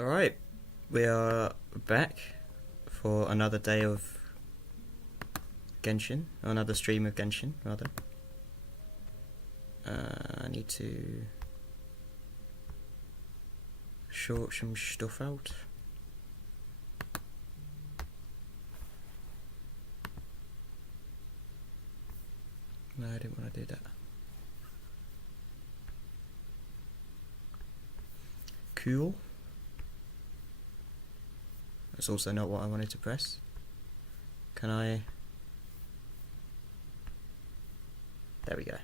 Alright, we are back for another day of Genshin, or another stream of Genshin, rather. I need to sort some stuff out. No, I didn't want to do that. Cool. That's also not what I wanted to press. Can I? There we go.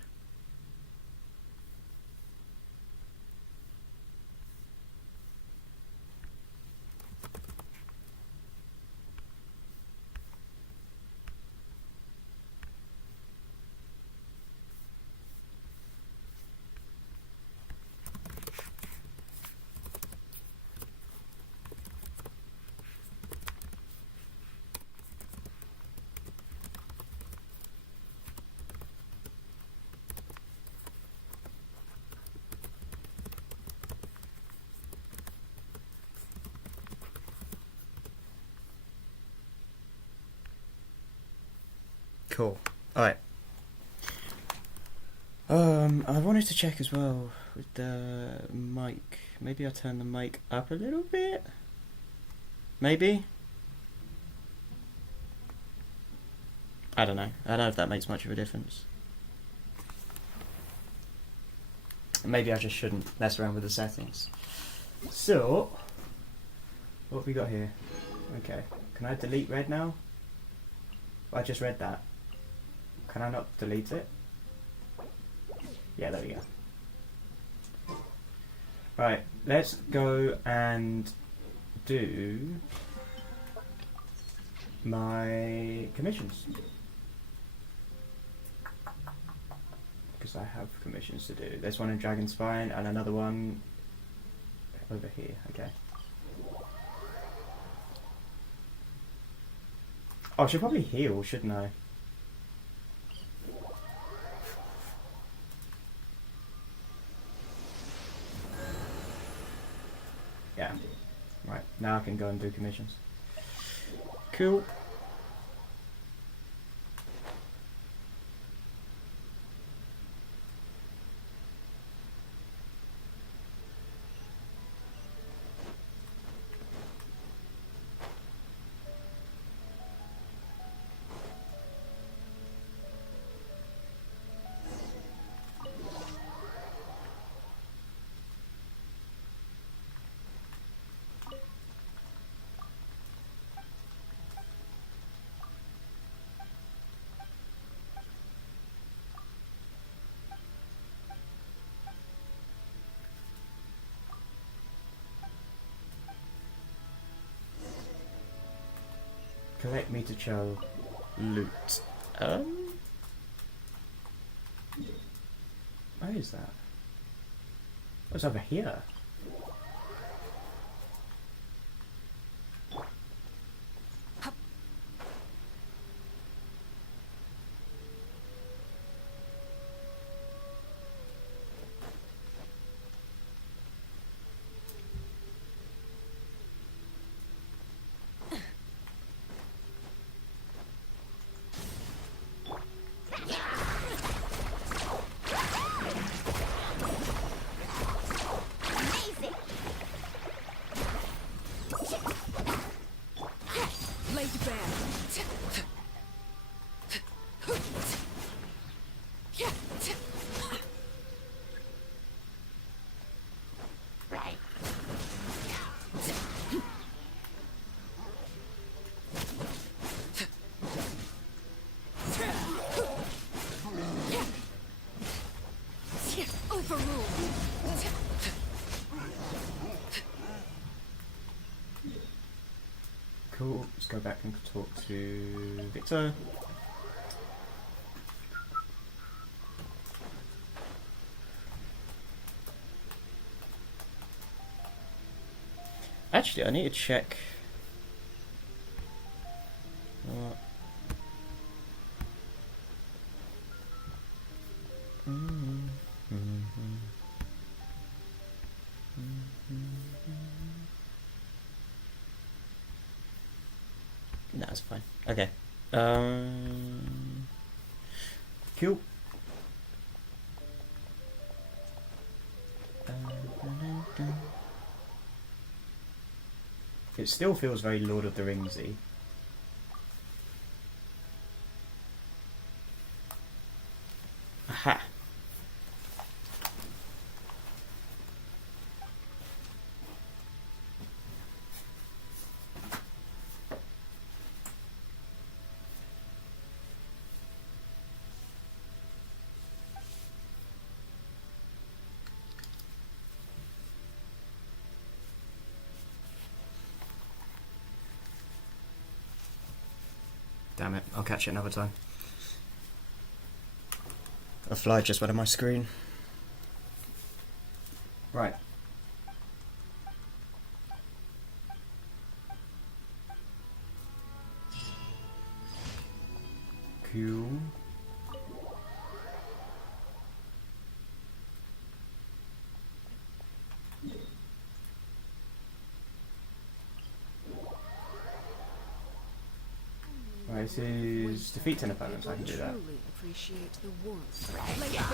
Cool. Alright. I wanted to check as well with the mic. Maybe I'll turn the mic up a little bit? Maybe? I don't know. I don't know if that makes much of a difference. Maybe I just shouldn't mess around with the settings. So, what have we got here? Okay. Can I delete red now? I just read that. Can I not delete it? Yeah, there we go. Right, let's go and do my commissions. Because I have commissions to do. There's one in Dragonspine and another one over here. Okay. Oh, I should probably heal, shouldn't I? Yeah. Right, now I can go and do commissions. Cool. Collect me to Cho loot. Where is that? What's over here? Cool, let's go back and talk to Victor. Actually, I need to check. That's fine. Okay. Cool. It still feels very Lord of the Ringsy. Aha. Damn it, I'll catch it another time. A fly just went on my screen. Right. Cool. Right, this is defeat 10 opponents, I can do that. Truly appreciate the warmth. Lay it down.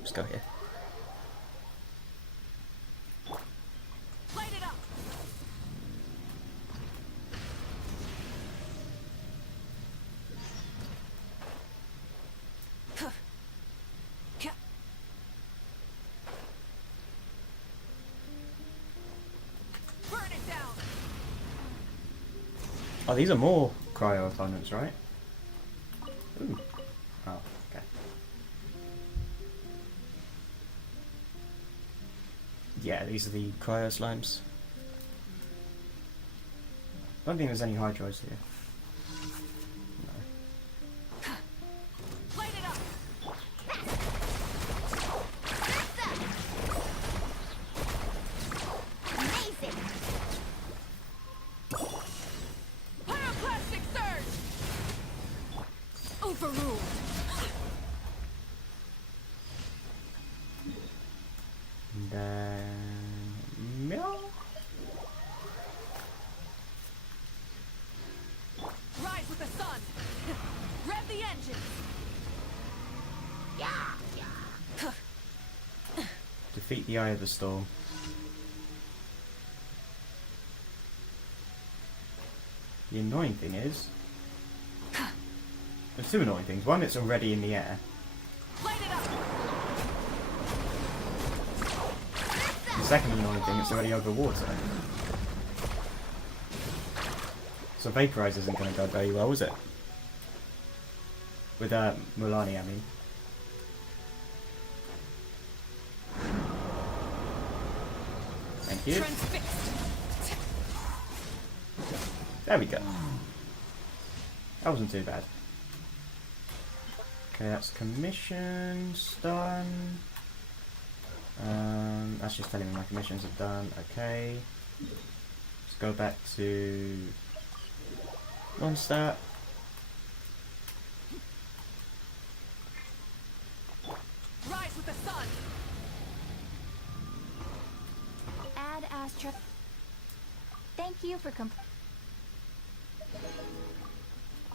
Let's go here. Light it up. Burn it down. Oh, these are more cryo opponents, right? Ooh. Oh, okay. Yeah, these are the cryo slimes. I don't think there's any hydroids here. No. Light it up. Amazing. Pyroclastic surge. Overruled. And then... meow. Rise with the sun. Rev the engine. Defeat the Eye of the Storm. The annoying thing is... there's two annoying things. One, it's already in the air. Light it up. The second annoying thing, it's already over water. So Vaporize isn't going to go very well, is it? With Mulani, I mean. Thank you. Transfixed. There we go. That wasn't too bad. Okay, that's commissions done. That's just telling me my commissions are done. Okay. Let's go back to non-stat. Rise with the sun. Add Astra. Thank you for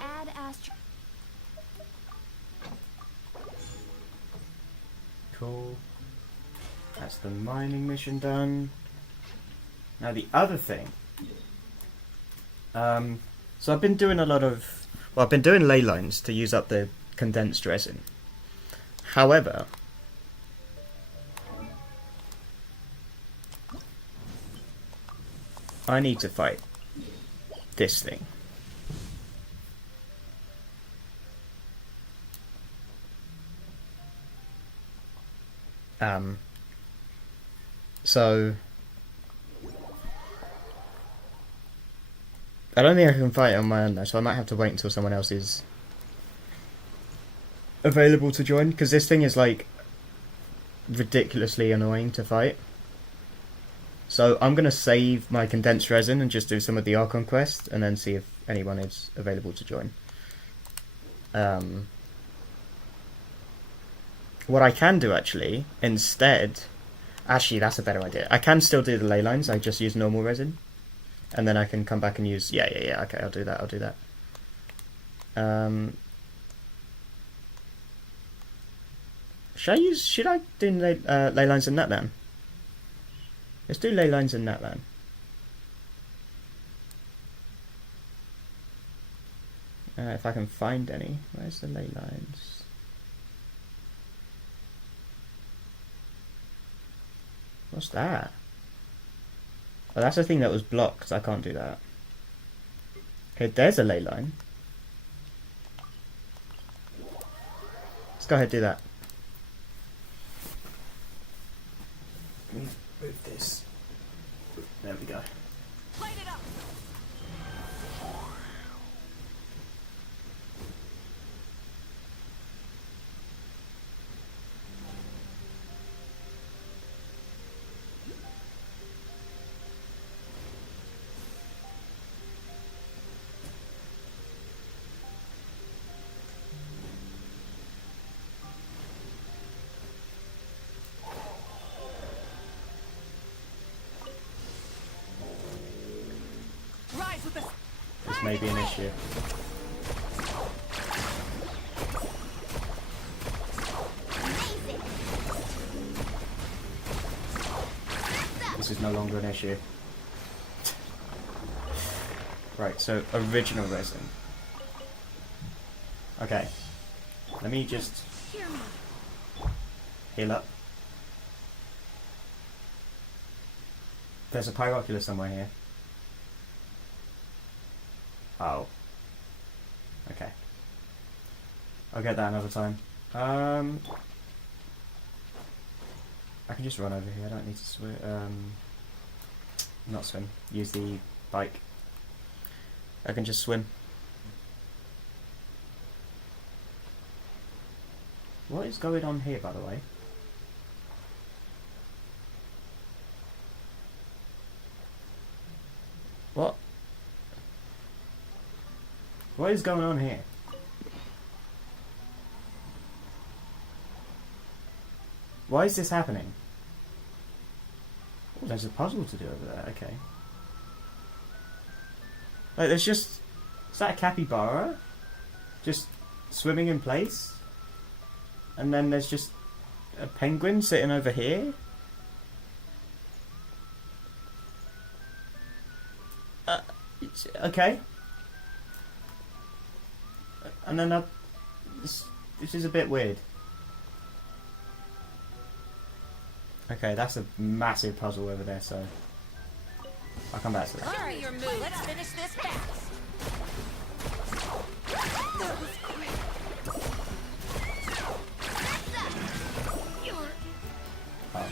Add Astra. Cool. That's the mining mission done. Now the other thing. So I've been doing a lot of... well, I've been doing ley lines to use up the condensed resin. However... I need to fight this thing. So I don't think I can fight it on my own though, so I might have to wait until someone else is available to join, because this thing is like ridiculously annoying to fight. So I'm going to save my condensed resin and just do some of the Archon quest and then see if anyone is available to join. What I can do actually, instead... Actually, that's a better idea. I can still do the ley lines, I just use normal resin. And then I can come back and use... Yeah, okay, I'll do that. Should I do ley lines in that then? Let's do ley lines in that then. If I can find any. Where's the ley lines? What's that? Oh, that's the thing that was blocked. I can't do that. Okay, there's a ley line. Let's go ahead and do that. Let me move this. There we go. Light it up. Rise with the... This may be an issue. This is no longer an issue. Right, so original resin. Okay. Let me just heal up. There's a pyroculus somewhere here. Oh. Okay. I'll get that another time. I can just run over here. I don't need to swim. Not swim. Use the bike. I can just swim. What is going on here, by the way? What? What is going on here? Why is this happening? Oh, there's a puzzle to do over there, okay. Like, there's just... Is that a capybara? Just swimming in place? And then there's just a penguin sitting over here? Okay. And then this is a bit weird. Okay, that's a massive puzzle over there, so I'll come back to that. Show me your move. Let's finish this fast. That was quick. Oh.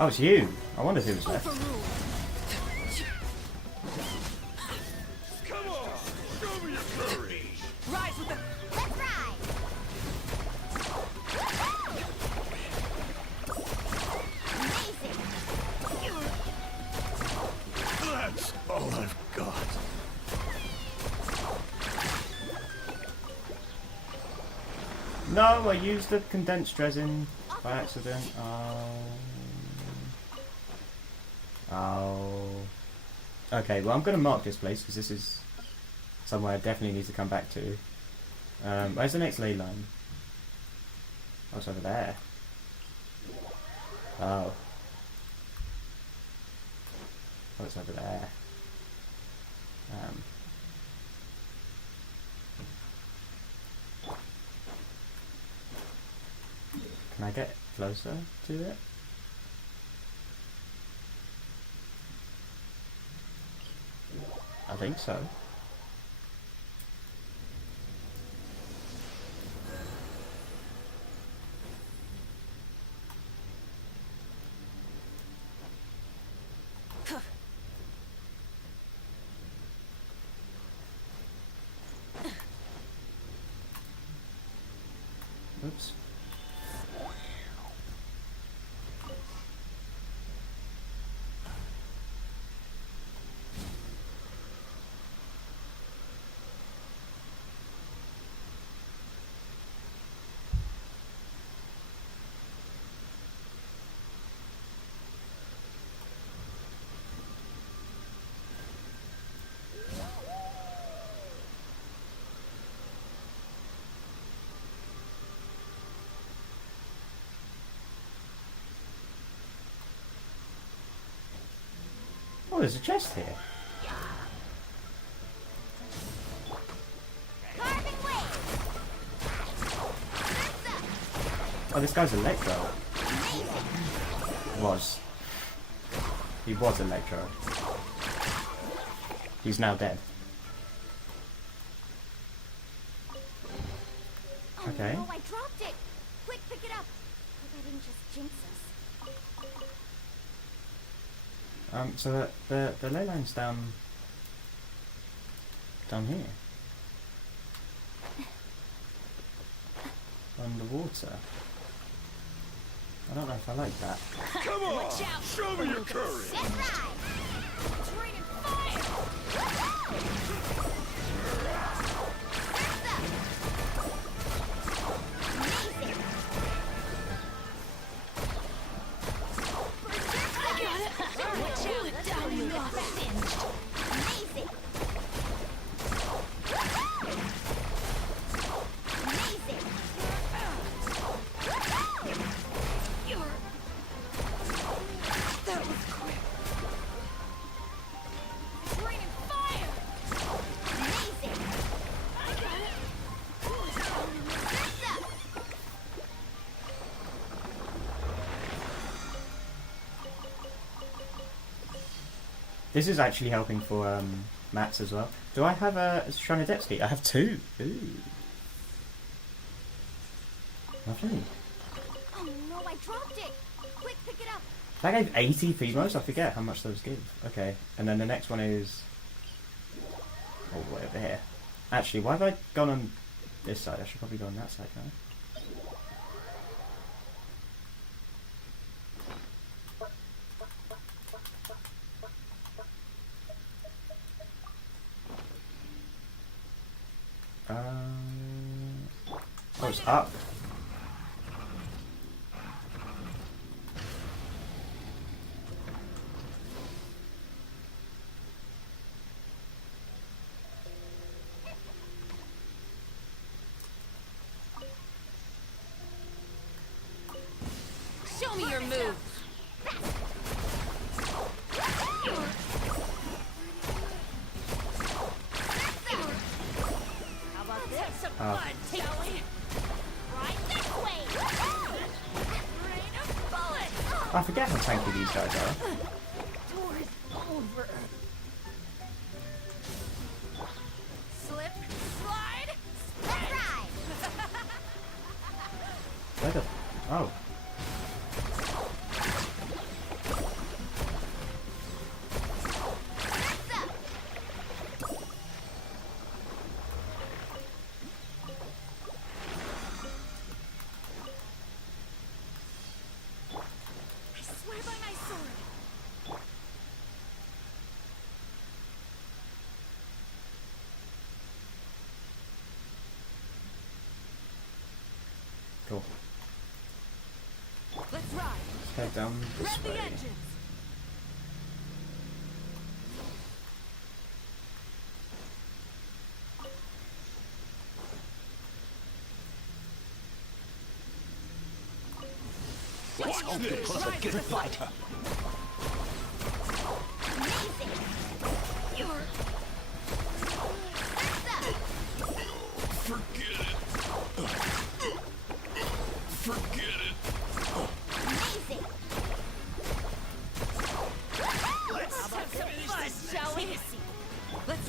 Oh, it's you. I wondered who was left. Overruled. Come on, show me your courage. Rise with the... Let's ride. Amazing. That's all I've got. No, I used the condensed resin by accident. Oh. Okay, well I'm going to mark this place because this is somewhere I definitely need to come back to. Where's the next ley line? Oh, it's over there. Oh. Oh, it's over there. Can I get closer to it? I think so. Oops. Oh, there's a chest here. Carving wave. Oh, this guy's Electro. Was. He was Electro. He's now dead. Oh Okay. no, I dropped it. Quick, pick it up. Hope I didn't just jinx us. So the ley line's down here. Underwater. I don't know if I like that. Come on! Show me your courage! Let's ride. Raining fire. Amazing. I got it. Watch out. Down you got singed. Amazing. Amazing. That was quick. It's raining fire. Amazing. I got it. That's up. This is actually helping for Mats as well. Do I have a Shrine of Depths key? I have 2. Ooh. Lovely. Oh no, I dropped it. Quick, pick it up. That gave 80 Femos? I forget how much those give. Okay, and then the next one is... oh, way over here. Actually, why have I gone on this side? I should probably go on that side now. Oh, it's up. Show me your moves. How about this? Some Oh. fun, shall we? Right this way. Rain of bullets. I forget how tanky these guys are. Doors over. Slip, slide, Let's ride. Where the... oh. That's up. I swear by my sword. Cool. Let's ride. Let's head down this Rev the way. engines. Watch this! Get a fighter. Amazing. You're That's up. Forget it! Forget it! Amazing. Let's have some fun, shall we? Let's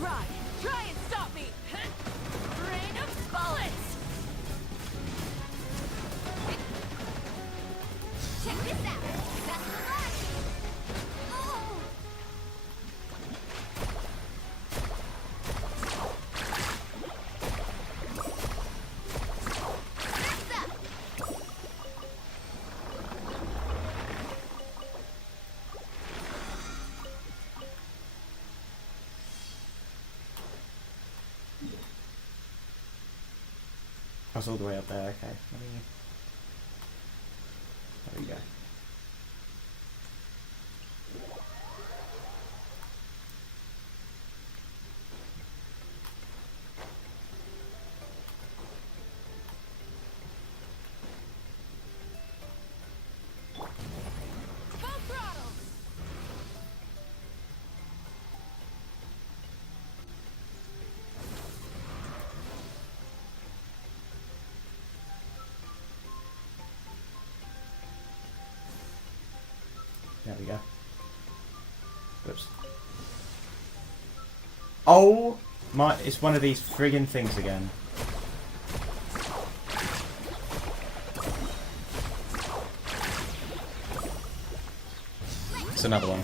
I was all the way up there, okay. There we go. Full throttle. There we go. Oops. Oh my, it's one of these friggin' things again. It's another one.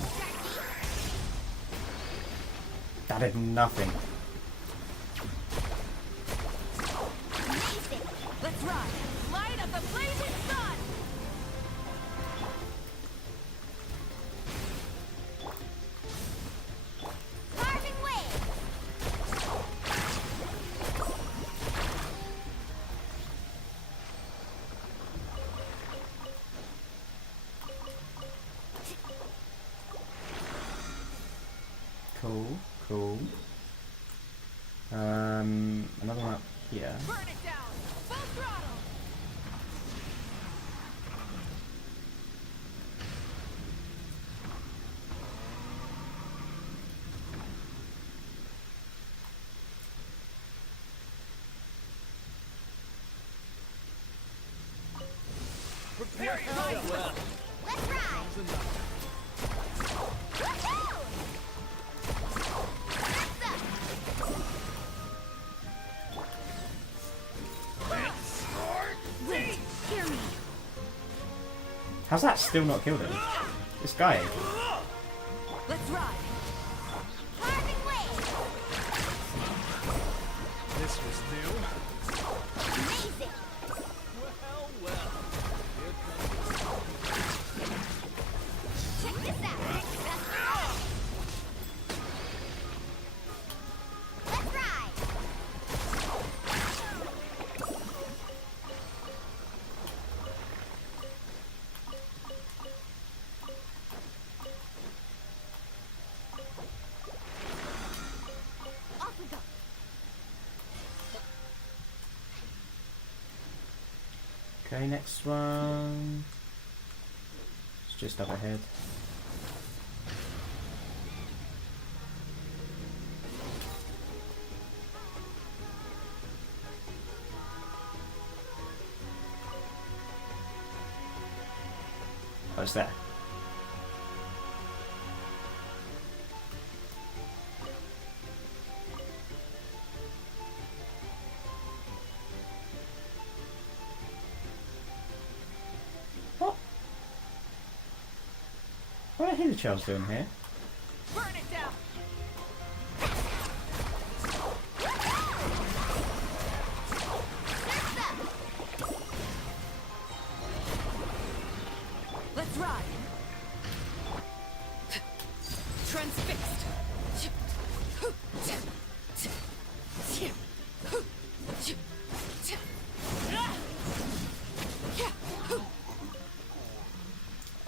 That did nothing. Amazing. Let's ride. Light of the blazing sun. Carving waves. Cool, cool. Another one up here. Burn it down. Full throttle. Prepare yourself. Let's ride. Woohoo! That's up. Wait, hear me. How's that still not killed him? This guy. Let's ride. Carving waves. This was new. Amazing. Well, well. Here comes Check this out. That's right. Let's ride. Off we go. Okay, next one. It's just up ahead. Oh, it's there. What? What are the Childs doing here? Burn it down. That's up. Let's ride. Transfixed.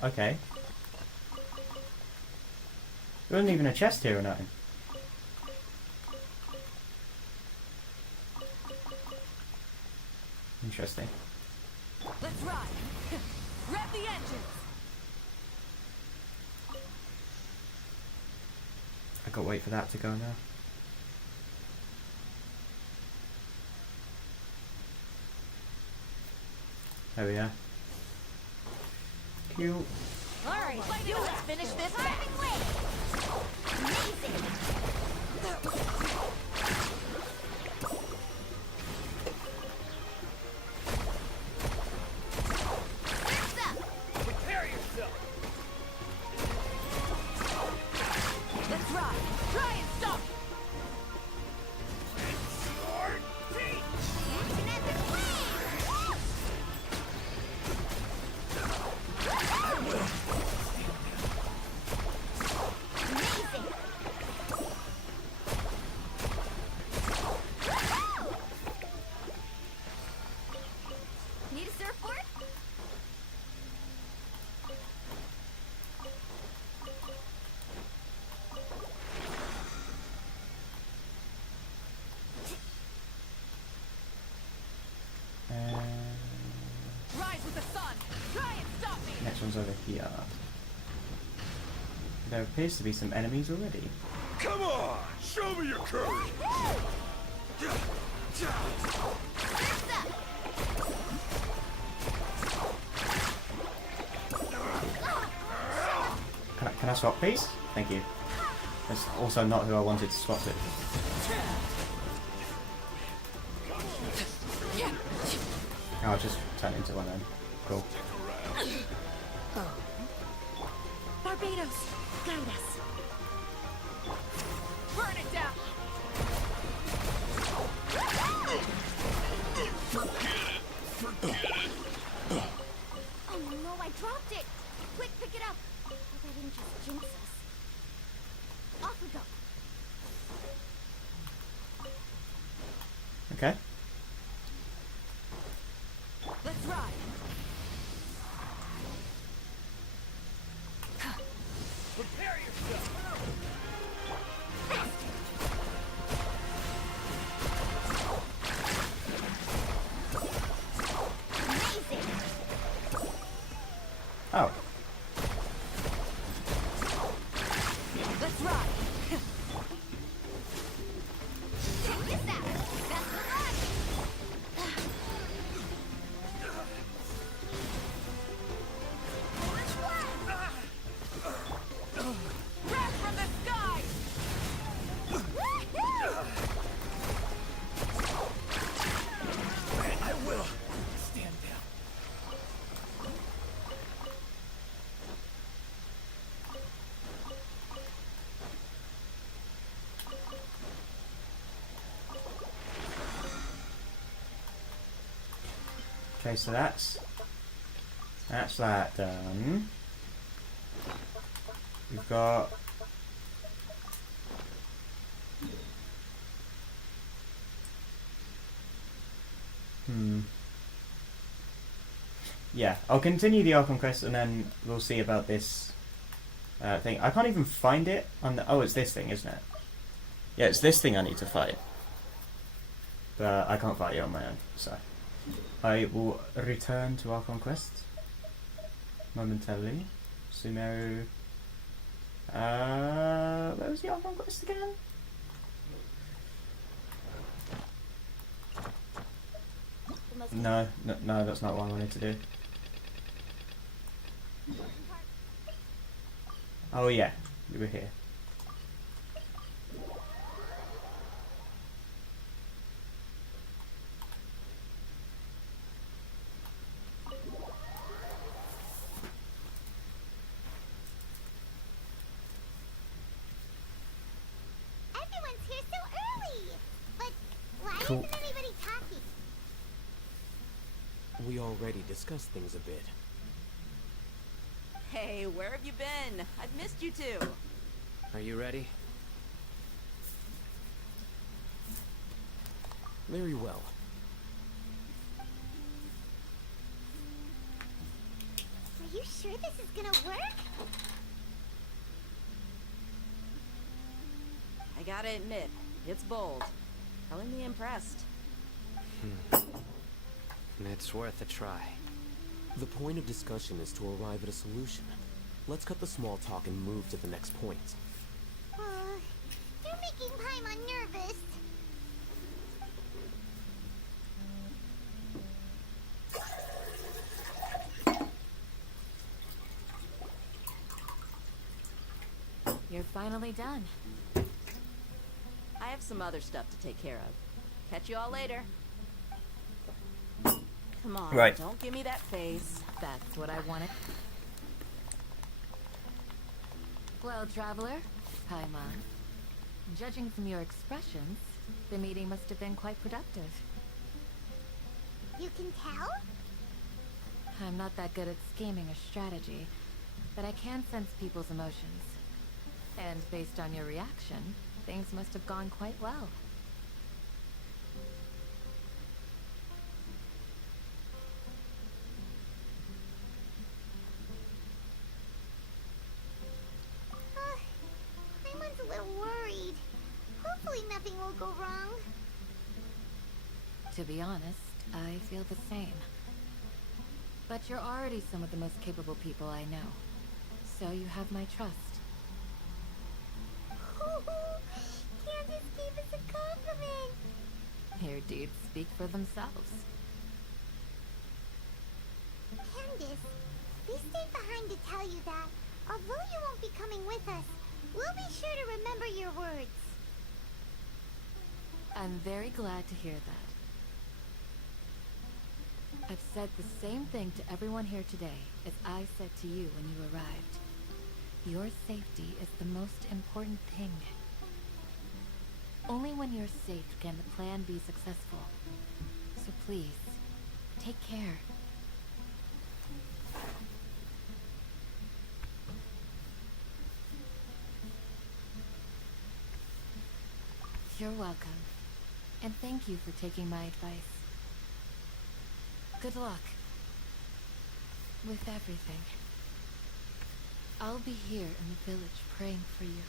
Okay. There wasn't even a chest here or nothing. Interesting. Let's ride. Rev the engines. I gotta wait for that to go now. There we are. Cute. All right, let's finish this back. Amazing. That's up. Prepare yourself. Let's ride. Try and stop. Sword teeth. Action at the wings. Amazing. surfboard? Rise with the sun. Try and stop me. Next one's over here. There appears to be some enemies already. Come on! Show me your courage! Can I swap, please? Thank you. That's also not who I wanted to swap with. Oh, I'll just turn into one then. Cool. Barbados, guide us. Burn it down. Oh no, I dropped it! Quick, pick it up! Hope I didn't just jinx us. Off we go. Okay. Let's ride. Prepare yourself! Amazing! Oh. Let's ride. Check this out! Best of luck! Which one? Wrath from the sky. Woohoo! I will! Stand down. Okay, so that's that done. We've got yeah, I'll continue the Archon quest and then we'll see about this thing. I can't even find it on the... Oh, it's this thing, isn't it? Yeah, it's this thing I need to fight. But I can't fight it on my own, so... I will return to Archon quest momentarily. Sumeru... where was the Archon quest again? The most No, that's not what I wanted to do. important part. Oh yeah, you were here. Everyone's here so early! But why Cool. isn't anybody talking? We already discussed things a bit. Hey, where have you been? I've missed you too. Are you ready? Very well. Are you sure this is gonna work? I gotta admit, it's bold. Telling me impressed. It's worth a try. The point of discussion is to arrive at a solution. Let's cut the small talk and move to the next point. You're making Paimon nervous. You're finally done. I have some other stuff to take care of. Catch you all later. Come on, Right. don't give me that face. That's what I wanted. Well, traveler, Paimon, judging from your expressions, the meeting must have been quite productive. You can tell? I'm not that good at scheming or strategy, but I can sense people's emotions. And based on your reaction, things must have gone quite well. little worried. Hopefully nothing will go wrong. To be honest, I feel the same. But you're already some of the most capable people I know. So you have my trust. Candace gave us a compliment. Your deeds speak for themselves. Candace, we stayed behind to tell you that, although you won't be coming with us, we'll be sure to remember your words. I'm very glad to hear that. I've said the same thing to everyone here today as I said to you when you arrived. Your safety is the most important thing. Only when you're safe can the plan be successful. So please, take care. You're welcome. And thank you for taking my advice. Good luck. With everything. I'll be here in the village praying for you.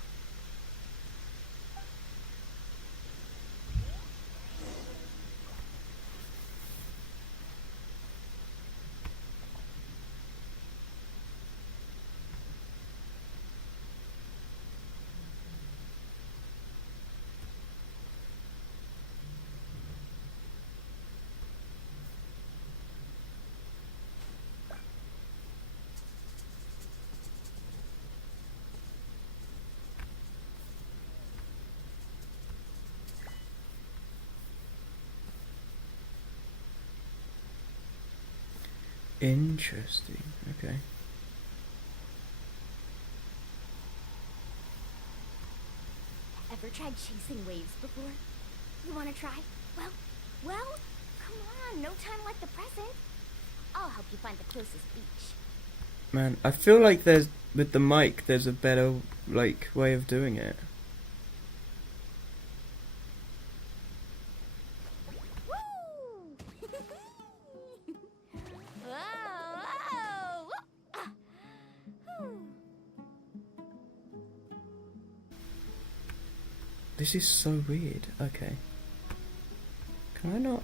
Interesting. Okay. Ever tried chasing waves before? You want to try? Well, come on, no time like the present. I'll help you find the closest beach. Man, I feel like there's with the mic there's a better like way of doing it. Woo! Whoa, whoa. Whew. This is so weird. Okay. Can I not?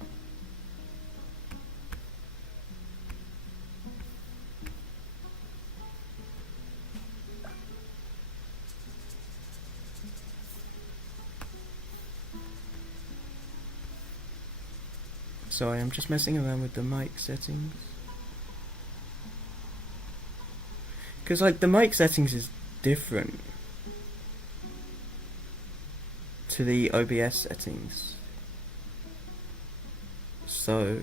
Sorry, I'm just messing around with the mic settings. Because, like, the mic settings is different to the OBS settings. So...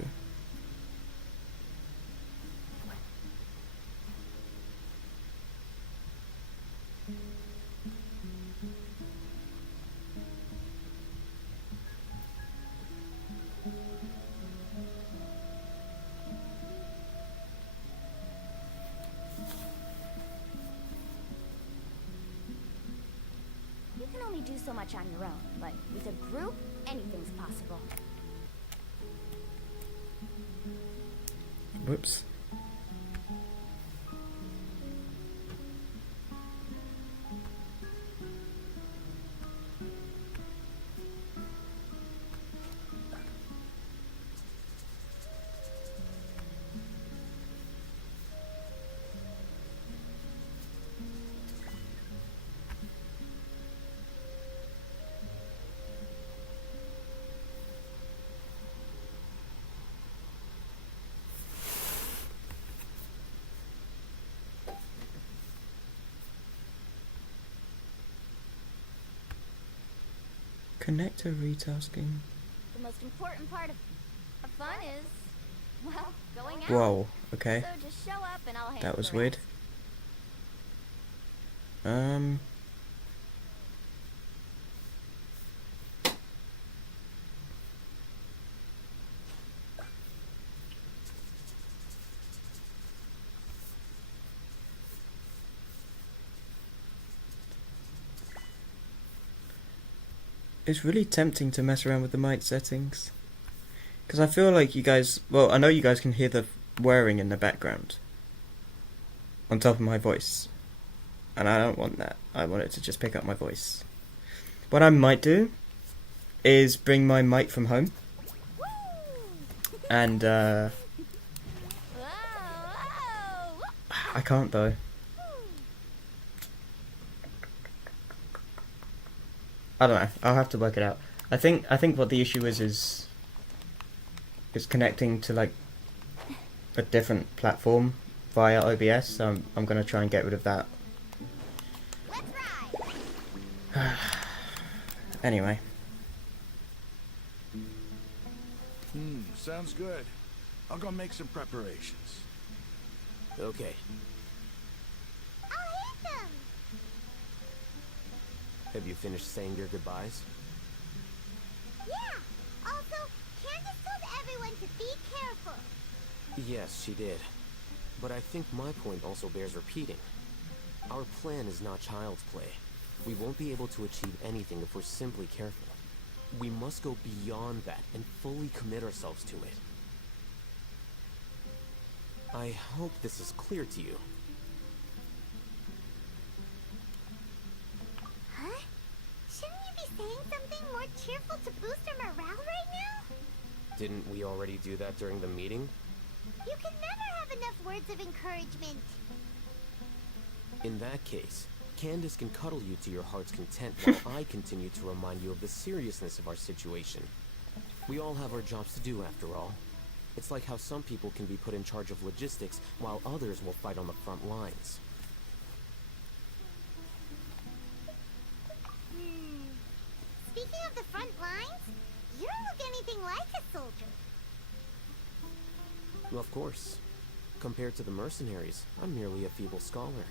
You can only do so much on your own, but with a group, anything's possible. Whoops. Connector retasking. The most important part of fun is, well, going out. Whoa, okay. So just show up and I'll handle That was the weird. rest. It's really tempting to mess around with the mic settings. Because I feel like you guys... Well, I know you guys can hear the whirring in the background. On top of my voice. And I don't want that. I want it to just pick up my voice. What I might do is bring my mic from home and I can't though. I don't know. I'll have to work it out. I think what the issue is connecting to like a different platform via OBS. So I'm gonna try and get rid of that. Anyway. Sounds good. I'll go make some preparations. Okay. I'll hit them! Have you finished saying your goodbyes? Yeah! Also, Candace told everyone to be careful. Yes, she did. But I think my point also bears repeating. Our plan is not child's play. We won't be able to achieve anything if we're simply careful. We must go beyond that and fully commit ourselves to it. I hope this is clear to you. Huh? Shouldn't you be saying something more cheerful to boost our morale right now? Didn't we already do that during the meeting? You can never have enough words of encouragement. In that case, Candace can cuddle you to your heart's content while I continue to remind you of the seriousness of our situation. We all have our jobs to do after all. It's like how some people can be put in charge of logistics while others will fight on the front lines. Speaking of the front lines, you don't look anything like a soldier. Of course. Compared to the mercenaries, I'm merely a feeble scholar.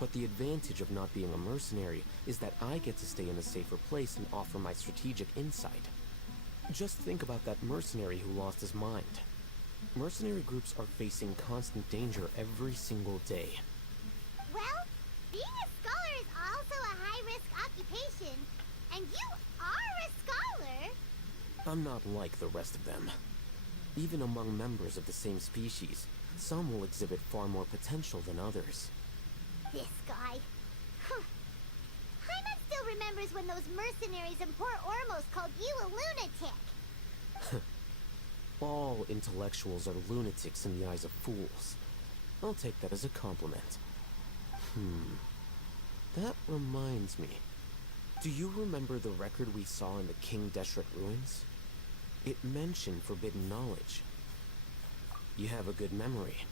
But the advantage of not being a mercenary is that I get to stay in a safer place and offer my strategic insight. Just think about that mercenary who lost his mind. Mercenary groups are facing constant danger every single day. Well, being a scholar is also a high-risk occupation, and you are a scholar. I'm not like the rest of them. Even among members of the same species, some will exhibit far more potential than others. This guy. Huh. Hyman still remembers when those mercenaries in Port Ormos called you a lunatic. All intellectuals are lunatics in the eyes of fools. I'll take that as a compliment. That reminds me. Do you remember the record we saw in the King Deshret ruins? It mentioned forbidden knowledge. You have a good memory.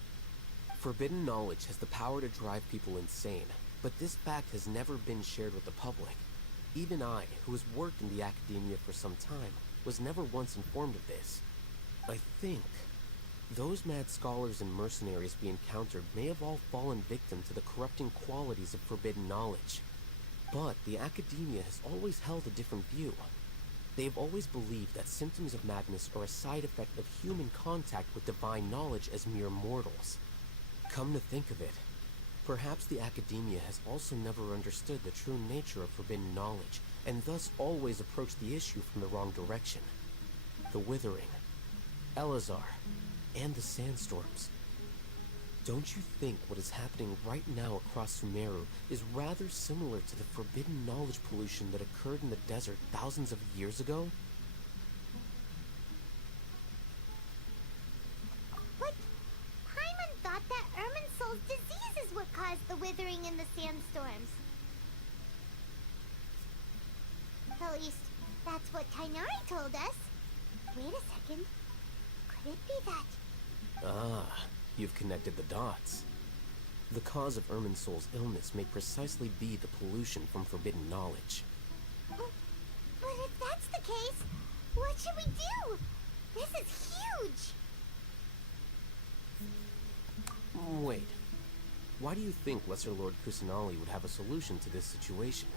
Forbidden knowledge has the power to drive people insane, but this fact has never been shared with the public. Even I, who has worked in the academia for some time, was never once informed of this. I think those mad scholars and mercenaries we encountered may have all fallen victim to the corrupting qualities of forbidden knowledge. But the academia has always held a different view. They have always believed that symptoms of madness are a side effect of human contact with divine knowledge as mere mortals. Come to think of it, perhaps the academia has also never understood the true nature of forbidden knowledge, and thus always approached the issue from the wrong direction. The Withering, Elazar, and the Sandstorms. Don't you think what is happening right now across Sumeru is rather similar to the forbidden knowledge pollution that occurred in the desert thousands of years ago? But Hyman thought that Irminsul's disease is what caused the withering in the sandstorms. At least, that's what Tainari told us. Wait a second. Could it be that? Ah, you've connected the dots. The cause of Irminsul's illness may precisely be the pollution from forbidden knowledge. But if that's the case, what should we do? This is huge! Wait. Why do you think Lesser Lord Kusanali would have a solution to this situation?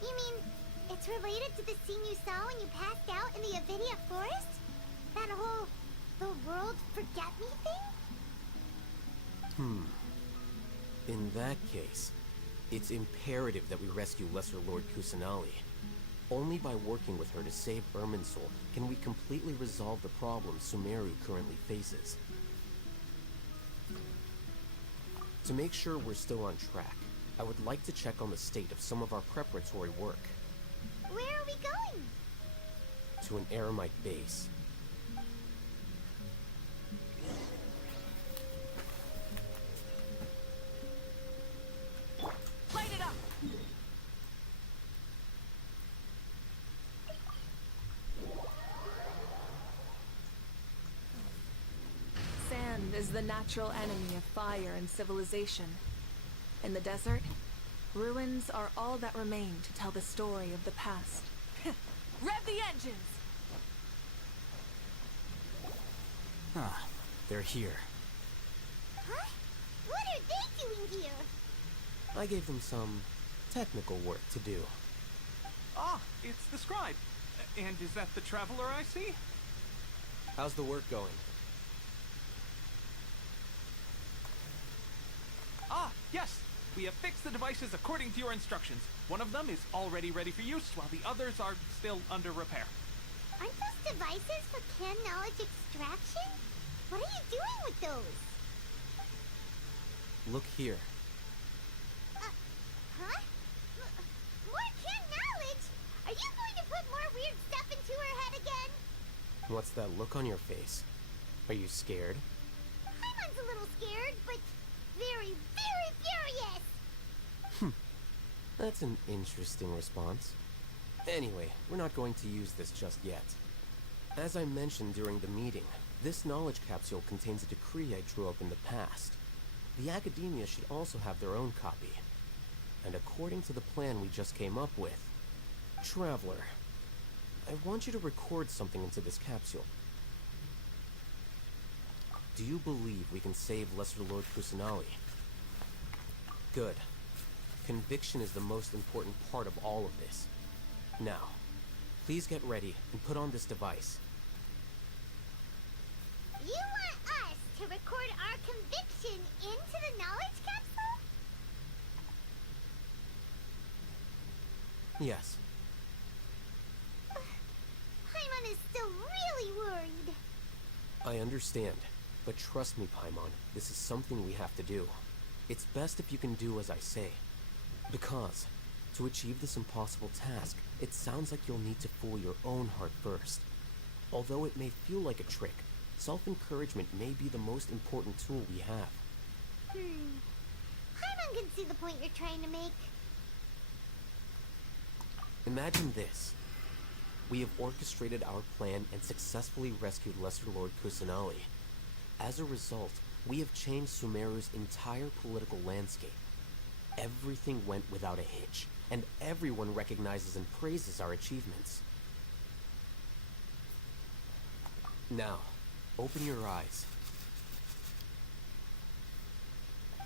You mean, it's related to the scene you saw when you passed out in the Avidia forest? That whole, the world forget me thing? In that case, it's imperative that we rescue Lesser Lord Kusanali. Only by working with her to save Irminsul can we completely resolve the problem Sumeru currently faces. To make sure we're still on track, I would like to check on the state of some of our preparatory work. Where are we going? To an Eremite base. Light it up! Sand is the natural enemy of fire and civilization. In the desert, ruins are all that remain to tell the story of the past. Rev the engines! Ah, they're here. Huh? What are they doing here? I gave them some technical work to do. Ah, it's the scribe. And is that the traveler I see? How's the work going? Ah, yes! We have fixed the devices according to your instructions. One of them is already ready for use, while the others are still under repair. Aren't those devices for can knowledge extraction? What are you doing with those? Look here. Huh? More can knowledge? Are you going to put more weird stuff into her head again? What's that look on your face? Are you scared? Paimon's a little scared, but very, very furious! That's an interesting response. Anyway, we're not going to use this just yet. As I mentioned during the meeting, this knowledge capsule contains a decree I drew up in the past. The academia should also have their own copy. And according to the plan we just came up with, Traveler, I want you to record something into this capsule. Do you believe we can save Lesser Lord Kusanali? Good. Conviction is the most important part of all of this. Now, please get ready and put on this device. You want us to record our conviction into the knowledge capsule? Yes. Paimon is still really worried. I understand, but trust me, Paimon, this is something we have to do. It's best if you can do as I say. Because, to achieve this impossible task, it sounds like you'll need to fool your own heart first. Although it may feel like a trick, self-encouragement may be the most important tool we have. Paimon can see the point you're trying to make. Imagine this. We have orchestrated our plan and successfully rescued Lesser Lord Kusanali. As a result, we have changed Sumeru's entire political landscape. Everything went without a hitch, and everyone recognizes and praises our achievements. Now, open your eyes.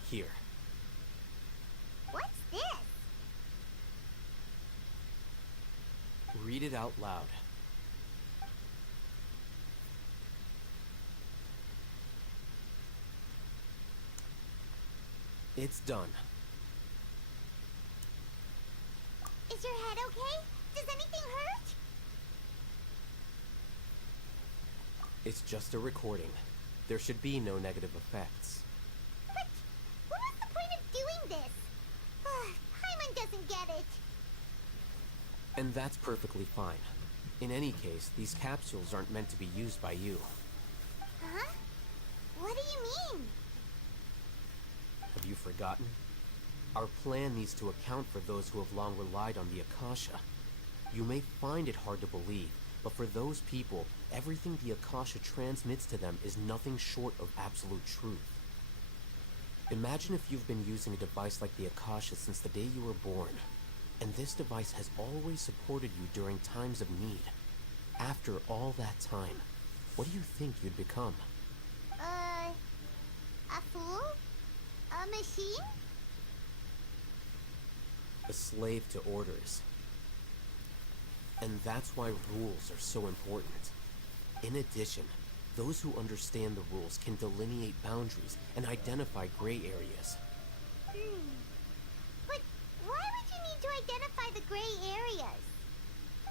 Here. What's this? Read it out loud. It's done. Is your head okay? Does anything hurt? It's just a recording. There should be no negative effects. But what was the point of doing this? Paimon doesn't get it. And that's perfectly fine. In any case, these capsules aren't meant to be used by you. Huh? What do you mean? Have you forgotten? Our plan needs to account for those who have long relied on the Akasha. You may find it hard to believe, but for those people, everything the Akasha transmits to them is nothing short of absolute truth. Imagine if you've been using a device like the Akasha since the day you were born, and this device has always supported you during times of need. After all that time, what do you think you'd become? A fool? A machine? A slave to orders. And that's why rules are so important. In addition, those who understand the rules can delineate boundaries and identify gray areas. But why would you need to identify the gray areas?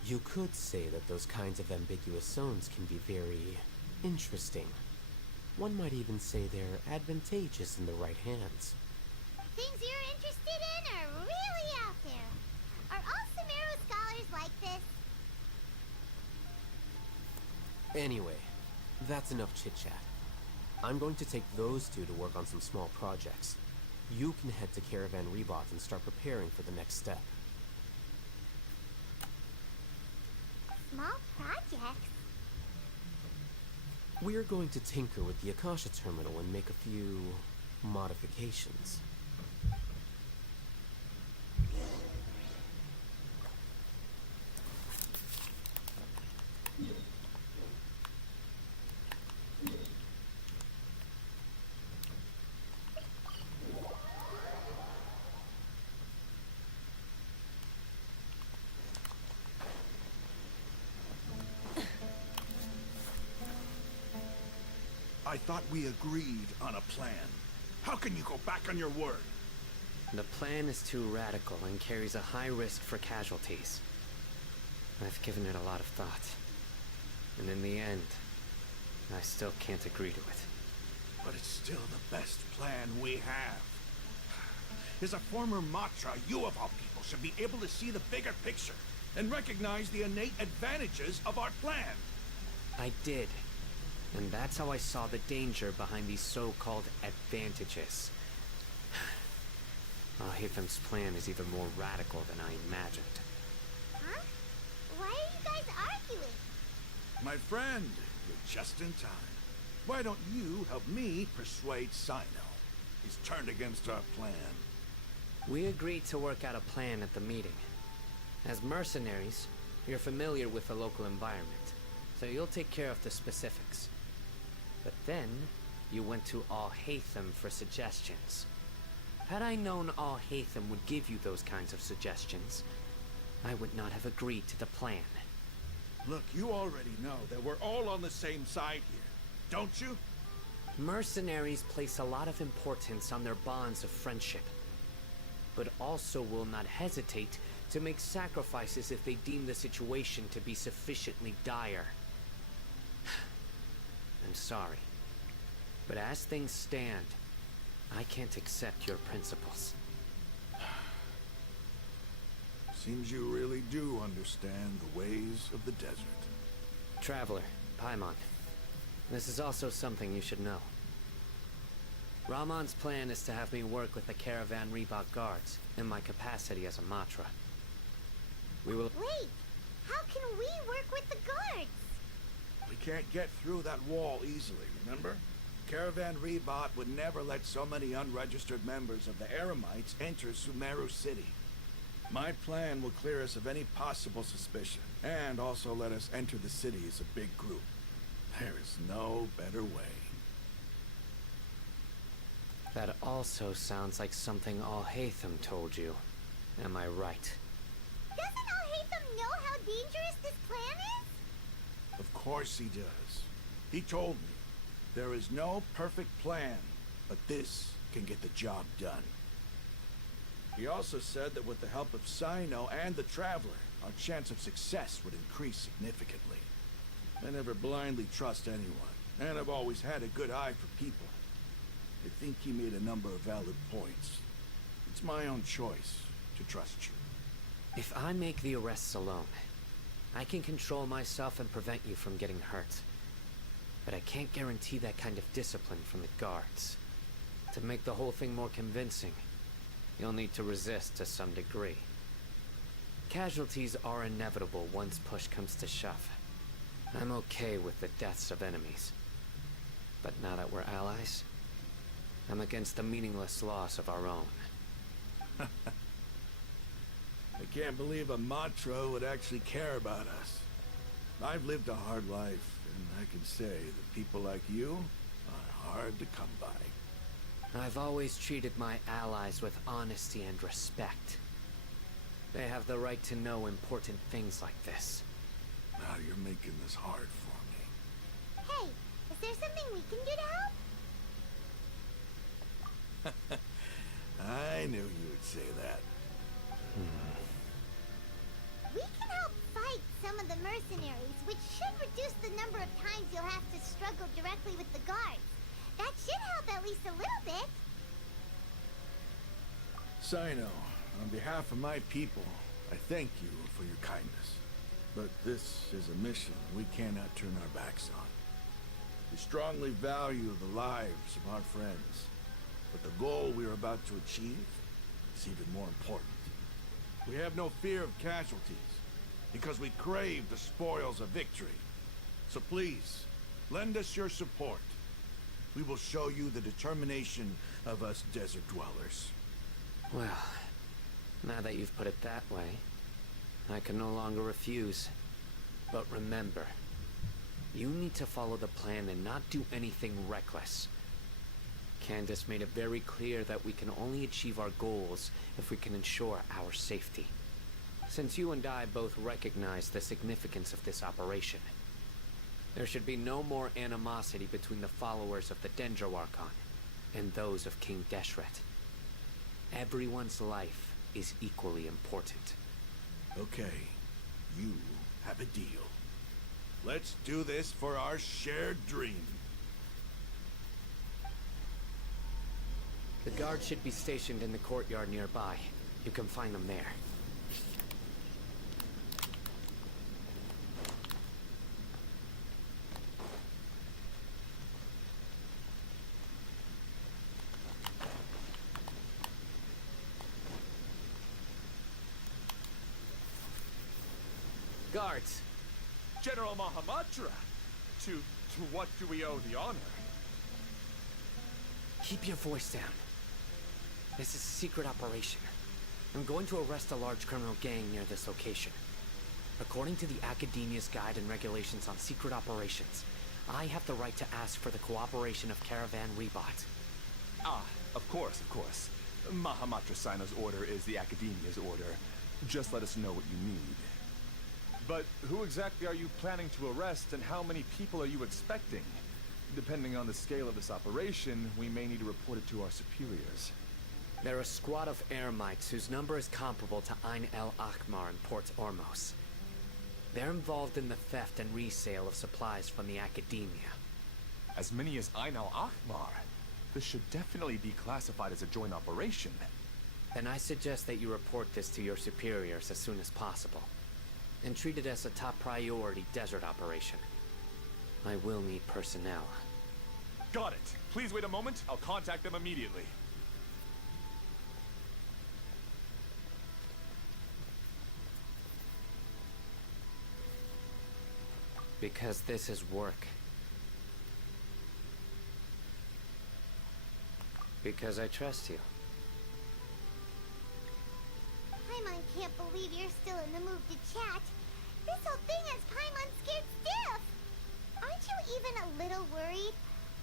You could say that those kinds of ambiguous zones can be very interesting. One might even say they're advantageous in the right hands. things you're interested in are really out there. Are all Sumeru scholars like this? Anyway, that's enough chit-chat. I'm going to take those two to work on some small projects. You can head to Caravan Rebot and start preparing for the next step. Small projects? We're going to tinker with the Akasha terminal and make a few modifications. I thought we agreed on a plan. How can you go back on your word? The plan is too radical and carries a high risk for casualties. I've given it a lot of thought. And in the end, I still can't agree to it. But it's still the best plan we have. As a former Matra, you of all people should be able to see the bigger picture and recognize the innate advantages of our plan. I did. And that's how I saw the danger behind these so-called advantages. Al-Haytham's plan is even more radical than I imagined. Huh? Why are you guys arguing? My friend, you're just in time. Why don't you help me persuade Sino? He's turned against our plan. We agreed to work out a plan at the meeting. As mercenaries, you're familiar with the local environment, so you'll take care of the specifics. But then, you went to Al-Haytham for suggestions. Had I known Al-Haytham would give you those kinds of suggestions, I would not have agreed to the plan. Look, you already know that we're all on the same side here, don't you? Mercenaries place a lot of importance on their bonds of friendship, but also will not hesitate to make sacrifices if they deem the situation to be sufficiently dire. I'm sorry, but as things stand, I can't accept your principles. Seems you really do understand the ways of the desert. Traveler, Paimon, this is also something you should know. Ramon's plan is to have me work with the Caravan Rebot guards in my capacity as a Matra. We will... Wait! How can we work with the guards? We can't get through that wall easily, remember? Caravan Rebot would never let so many unregistered members of the Eremites enter Sumeru City. My plan will clear us of any possible suspicion, and also let us enter the city as a big group. There is no better way. That also sounds like something Al-Haytham told you. Am I right? Doesn't Al-Haytham know how dangerous this plan is? Of course he does. He told me, there is no perfect plan, but this can get the job done. He also said that with the help of Sino and the Traveler, our chance of success would increase significantly. I never blindly trust anyone, and I've always had a good eye for people. I think he made a number of valid points. It's my own choice to trust you. If I make the arrests alone, I can control myself and prevent you from getting hurt. But I can't guarantee that kind of discipline from the guards. To make the whole thing more convincing, you'll need to resist to some degree. Casualties are inevitable once push comes to shove. I'm okay with the deaths of enemies. But now that we're allies, I'm against the meaningless loss of our own. I can't believe a Matra would actually care about us. I've lived a hard life, and I can say that people like you are hard to come by. I've always treated my allies with honesty and respect. They have the right to know important things like this. Now you're making this hard for me. Hey, is there something we can do to help? I knew you would say that. We can help fight some of the mercenaries, which should reduce the number of times you'll have to struggle directly with the guards. That should help at least a little bit. Sino, on behalf of my people, I thank you for your kindness. But this is a mission we cannot turn our backs on. We strongly value the lives of our friends, but the goal we are about to achieve is even more important. We have no fear of casualties, because we crave the spoils of victory. So please, lend us your support. We will show you the determination of us desert dwellers. Well, now that you've put it that way, I can no longer refuse. But remember, you need to follow the plan and not do anything reckless. Candace made it very clear that we can only achieve our goals if we can ensure our safety. Since you and I both recognize the significance of this operation, there should be no more animosity between the followers of the Dendro Archon and those of King Deshret. Everyone's life is equally important. Okay, you have a deal. Let's do this for our shared dream. The guards should be stationed in the courtyard nearby. You can find them there. Guards! General Mahamatra! To what do we owe the honor? Keep your voice down. This is a secret operation. I'm going to arrest a large criminal gang near this location. According to the Academia's Guide and Regulations on Secret Operations, I have the right to ask for the cooperation of Caravan Rebot. Ah, of course, of course. Mahamatra Sino's order is the Academia's order. Just let us know what you need. But who exactly are you planning to arrest, and how many people are you expecting? Depending on the scale of this operation, we may need to report it to our superiors. They're a squad of Eremites whose number is comparable to Ain El Akhmar in Port Ormos. They're involved in the theft and resale of supplies from the Academia. As many as Ain al-Akhmar. This should definitely be classified as a joint operation. Then I suggest that you report this to your superiors as soon as possible, and treat it as a top priority desert operation. I will need personnel. Got it. Please wait a moment. I'll contact them immediately. Because this is work. Because I trust you. Paimon can't believe you're still in the mood to chat. This whole thing has Paimon scared stiff. Aren't you even a little worried?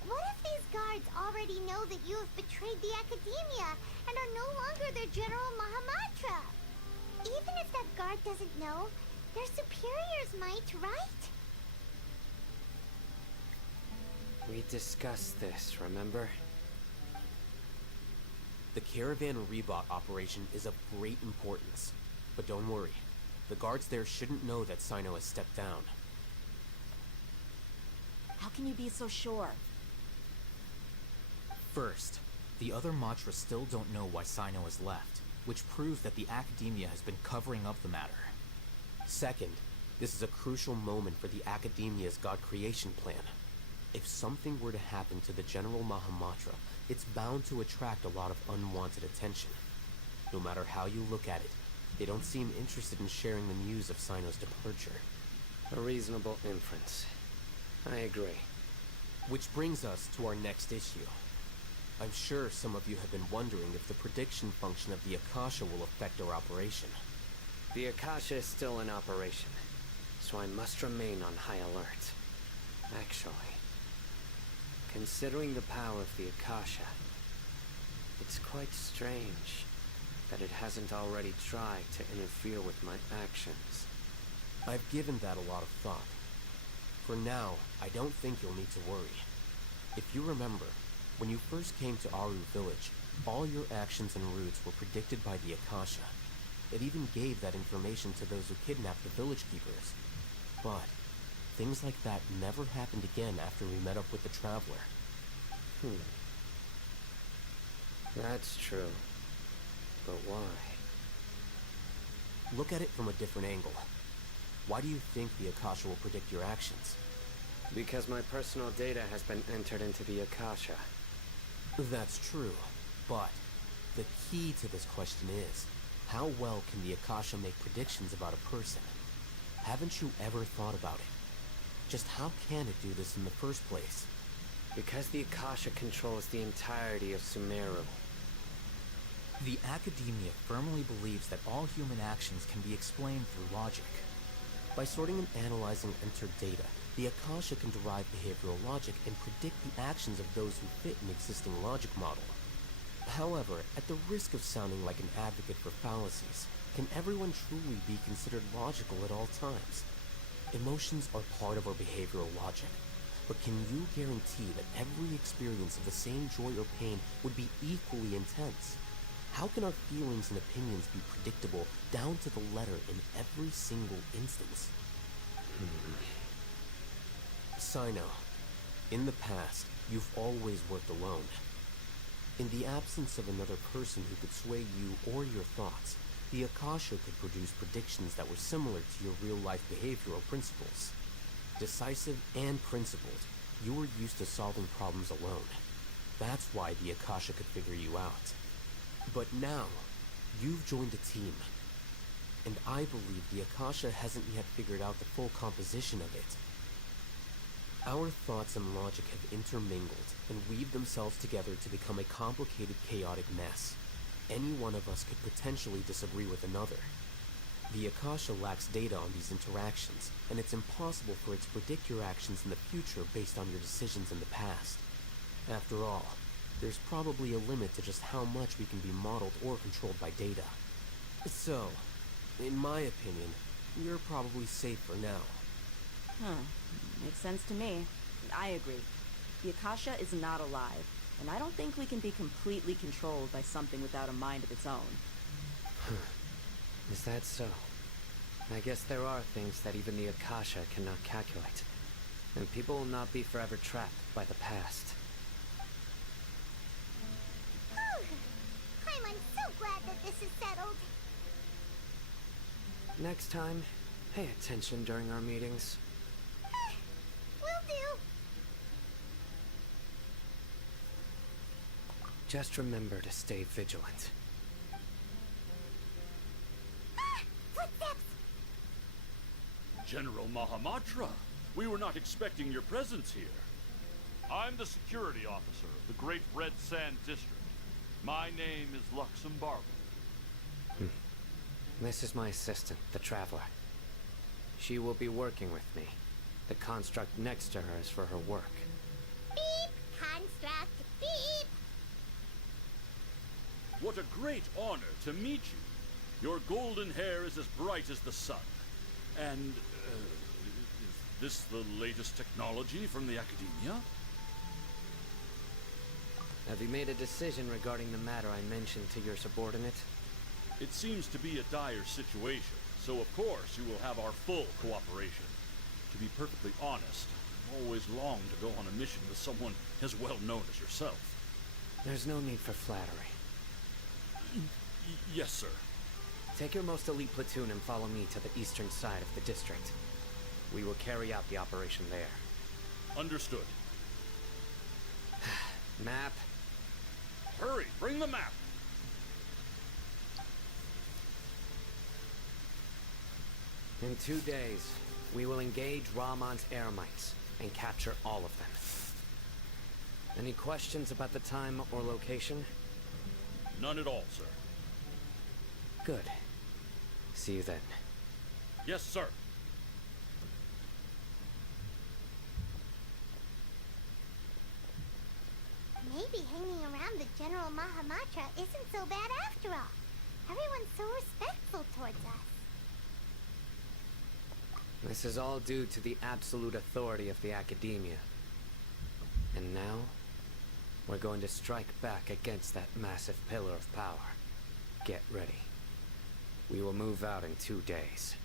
What if these guards already know that you have betrayed the Academia and are no longer their General Mahamatra? Even if that guard doesn't know, their superiors might, right? We discussed this, remember? The Caravan Rebot operation is of great importance. But don't worry, the guards there shouldn't know that Sino has stepped down. How can you be so sure? First, the other Matra still don't know why Sino has left, which proves that the Academia has been covering up the matter. Second, this is a crucial moment for the Academia's God creation plan. If something were to happen to the General Mahamatra, it's bound to attract a lot of unwanted attention. No matter how you look at it, they don't seem interested in sharing the news of Sino's departure. A reasonable inference. I agree. Which brings us to our next issue. I'm sure some of you have been wondering if the prediction function of the Akasha will affect our operation. The Akasha is still in operation, so I must remain on high alert. Actually, considering the power of the Akasha, it's quite strange that it hasn't already tried to interfere with my actions. I've given that a lot of thought. For now, I don't think you'll need to worry. If you remember, when you first came to Aru Village, all your actions and routes were predicted by the Akasha. It even gave that information to those who kidnapped the village keepers. But things like that never happened again after we met up with the Traveler. That's true. But why? Look at it from a different angle. Why do you think the Akasha will predict your actions? Because my personal data has been entered into the Akasha. That's true, but the key to this question is, how well can the Akasha make predictions about a person? Haven't you ever thought about it? Just how can it do this in the first place? Because the Akasha controls the entirety of Sumeru. The Academia firmly believes that all human actions can be explained through logic. By sorting and analyzing entered data, the Akasha can derive behavioral logic and predict the actions of those who fit an existing logic model. However, at the risk of sounding like an advocate for fallacies, can everyone truly be considered logical at all times? Emotions are part of our behavioral logic, but can you guarantee that every experience of the same joy or pain would be equally intense? How can our feelings and opinions be predictable down to the letter in every single instance? Sino, in the past, you've always worked alone. In the absence of another person who could sway you or your thoughts, the Akasha could produce predictions that were similar to your real-life behavioral principles. Decisive and principled, you were used to solving problems alone. That's why the Akasha could figure you out. But now, you've joined a team. And I believe the Akasha hasn't yet figured out the full composition of it. Our thoughts and logic have intermingled and weaved themselves together to become a complicated, chaotic mess. Any one of us could potentially disagree with another. The Akasha lacks data on these interactions, and it's impossible for it to predict your actions in the future based on your decisions in the past. After all, there's probably a limit to just how much we can be modeled or controlled by data. So, in my opinion, you're probably safe for now. Makes sense to me. I agree. The Akasha is not alive, and I don't think we can be completely controlled by something without a mind of its own. Is that so? I guess there are things that even the Akasha cannot calculate, and people will not be forever trapped by the past. I'm so glad that this is settled. Next time, pay attention during our meetings. Will do. Just remember to stay vigilant. Footsteps! General Mahamatra, we were not expecting your presence here. I'm the security officer of the Great Red Sand District. My name is Luxembourg. This is my assistant, the Traveler. She will be working with me. The construct next to her is for her work. Beep! Construct! Beep! What a great honor to meet you. Your golden hair is as bright as the sun. And, is this the latest technology from the Academia? Have you made a decision regarding the matter I mentioned to your subordinate? It seems to be a dire situation, so of course you will have our full cooperation. To be perfectly honest, I've always longed to go on a mission with someone as well known as yourself. There's no need for flattery. Yes, sir. Take your most elite platoon and follow me to the eastern side of the district. We will carry out the operation there. Understood. Map. Hurry, bring the map! In 2 days, we will engage Rahman's Eremites and capture all of them. Any questions about the time or location? None at all, sir. Good. See you then. Yes, sir. Maybe hanging around the General Mahamatra isn't so bad after all. Everyone's so respectful towards us. This is all due to the absolute authority of the Academia. And now, we're going to strike back against that massive pillar of power. Get ready. We will move out in 2 days.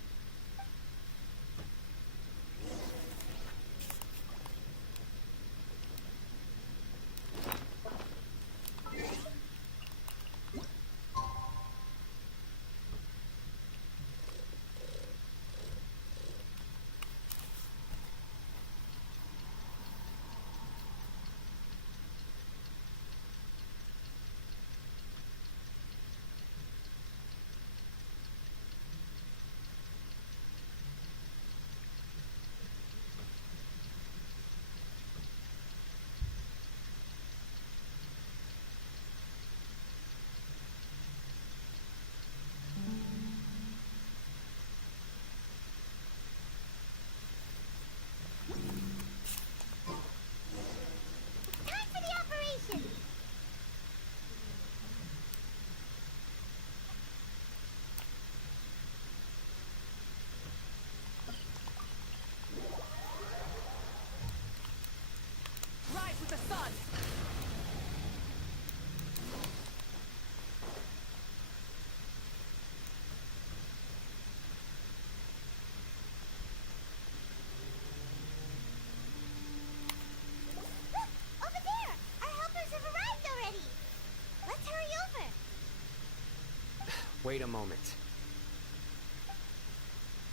Wait a moment.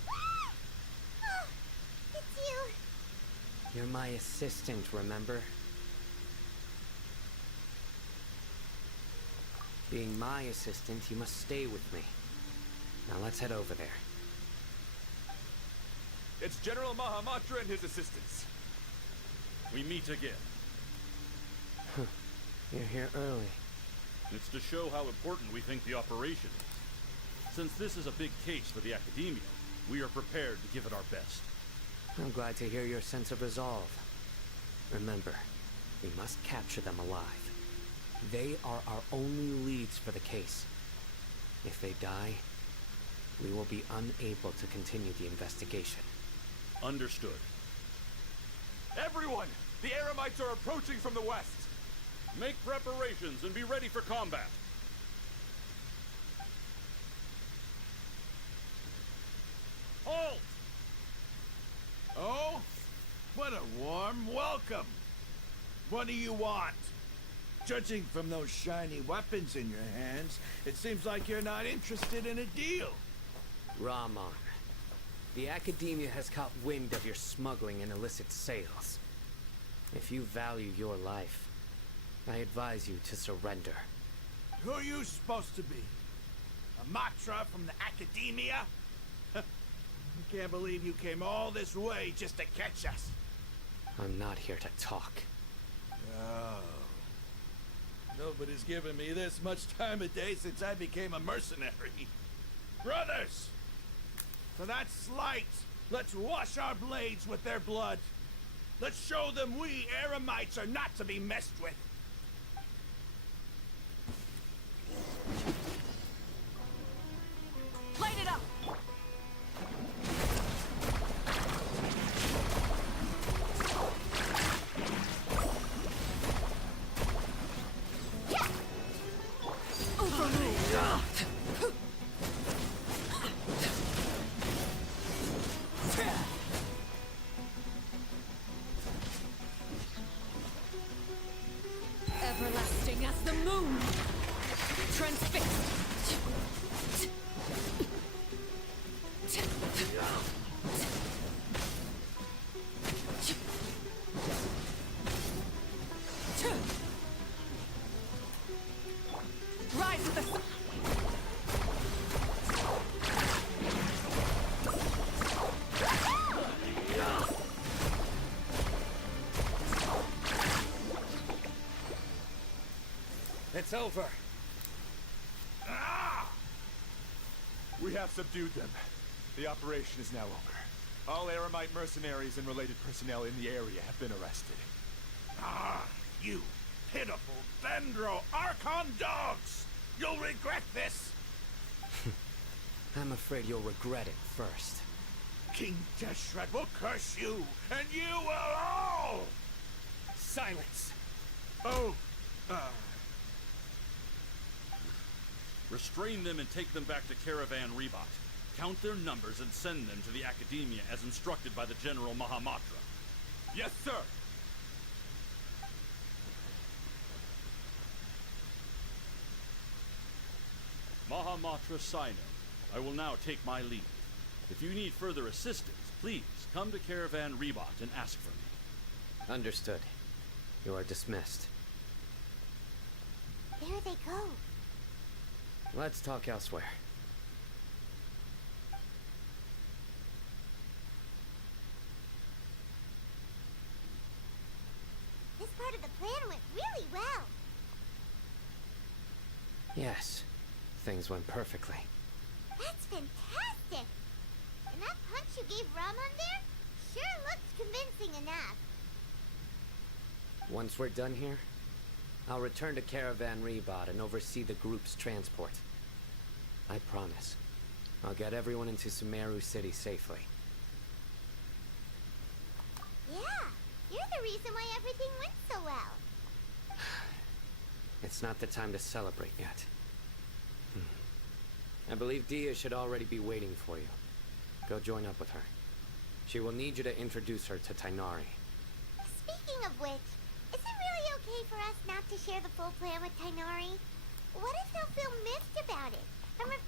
Oh, it's you. You're my assistant, remember? Being my assistant, you must stay with me. Now let's head over there. It's General Mahamatra and his assistants. We meet again. You're here early. It's to show how important we think the operation is. Since this is a big case for the Academia, we are prepared to give it our best. I'm glad to hear your sense of resolve. Remember, we must capture them alive. They are our only leads for the case. If they die, we will be unable to continue the investigation. Understood. Everyone! The Eremites are approaching from the west! Make preparations and be ready for combat. Halt! Oh? What a warm welcome! What do you want? Judging from those shiny weapons in your hands, it seems like you're not interested in a deal. Rahman, the Academia has caught wind of your smuggling and illicit sales. If you value your life, I advise you to surrender. Who are you supposed to be? A Matra from the Academia? I can't believe you came all this way just to catch us. I'm not here to talk. Oh. Nobody's given me this much time of day since I became a mercenary. Brothers! For that slight, let's wash our blades with their blood. Let's show them we Eremites are not to be messed with. Light it up! Everlasting as the moon! Transfixed! Rise with the sun! It's over. Ah! We have subdued them. The operation is now over. All Eremite mercenaries and related personnel in the area have been arrested. Ah, you pitiful Dendro Archon dogs! You'll regret this! I'm afraid you'll regret it first. King Deshret will curse you, and you will all! Silence! Oh, Restrain them and take them back to Caravan Rebot. Count their numbers and send them to the Academia as instructed by the General Mahamatra. Yes, sir! Mahamatra Sino, I will now take my leave. If you need further assistance, please come to Caravan Rebot and ask for me. Understood. You are dismissed. There they go. Let's talk elsewhere. This part of the plan went really well. Yes, things went perfectly. That's fantastic! And that punch you gave Rahman there sure looked convincing enough. Once we're done here, I'll return to Caravan Rebot and oversee the group's transport. I promise. I'll get everyone into Sumeru City safely. Yeah, you're the reason why everything went so well. It's not the time to celebrate yet. I believe Dia should already be waiting for you. Go join up with her. She will need you to introduce her to Tainari. Speaking of which, is it really okay for us not to share the full plan with Tainari? What if they'll feel miffed about it?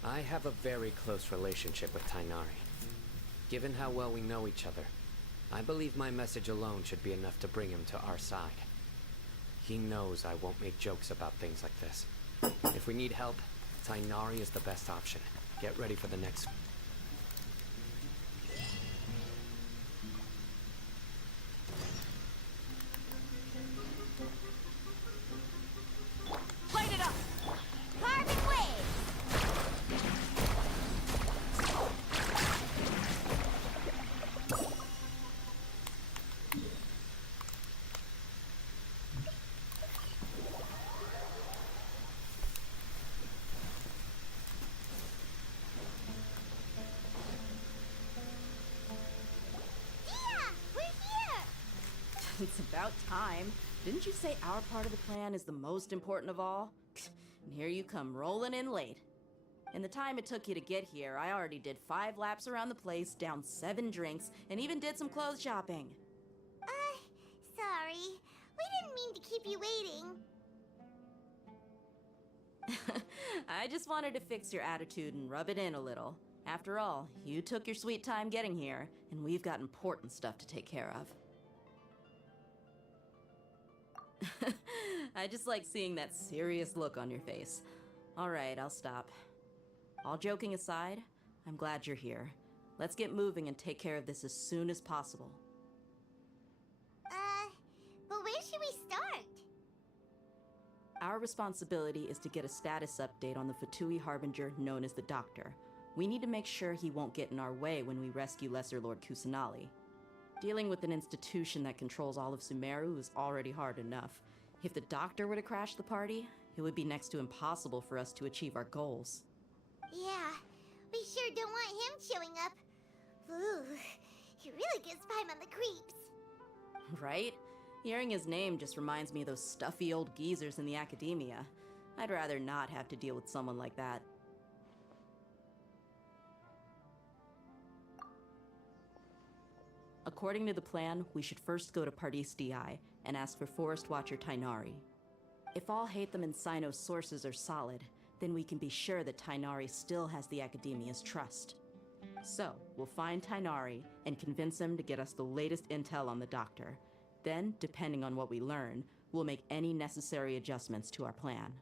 I have a very close relationship with Tainari. Given how well we know each other, I believe my message alone should be enough to bring him to our side. He knows I won't make jokes about things like this. If we need help, Tainari is the best option. Get ready for the next... Light it up! Carbon wave! We're here! It's about time. Didn't you say our part of the plan is the most important of all? And here you come rolling in late. In the time it took you to get here, I already did 5 laps around the place, downed 7 drinks, and even did some clothes shopping. Sorry. We didn't mean to keep you waiting. I just wanted to fix your attitude and rub it in a little. After all, you took your sweet time getting here, and we've got important stuff to take care of. I just like seeing that serious look on your face. All right, I'll stop. All joking aside, I'm glad you're here. Let's get moving and take care of this as soon as possible. But where should we start? Our responsibility is to get a status update on the Fatui Harbinger known as the Doctor. We need to make sure he won't get in our way when we rescue Lesser Lord Kusanali. Dealing with an institution that controls all of Sumeru is already hard enough. If the Doctor were to crash the party, it would be next to impossible for us to achieve our goals. Yeah, we sure don't want him showing up. Ooh, he really gives Paimon the creeps. Right? Hearing his name just reminds me of those stuffy old geezers in the academia. I'd rather not have to deal with someone like that. According to the plan, we should first go to Pardis Di and ask for Forest Watcher Tainari. If all Hatham and Sino's sources are solid, then we can be sure that Tainari still has the Academia's trust. So, we'll find Tainari and convince him to get us the latest intel on the Doctor. Then, depending on what we learn, we'll make any necessary adjustments to our plan.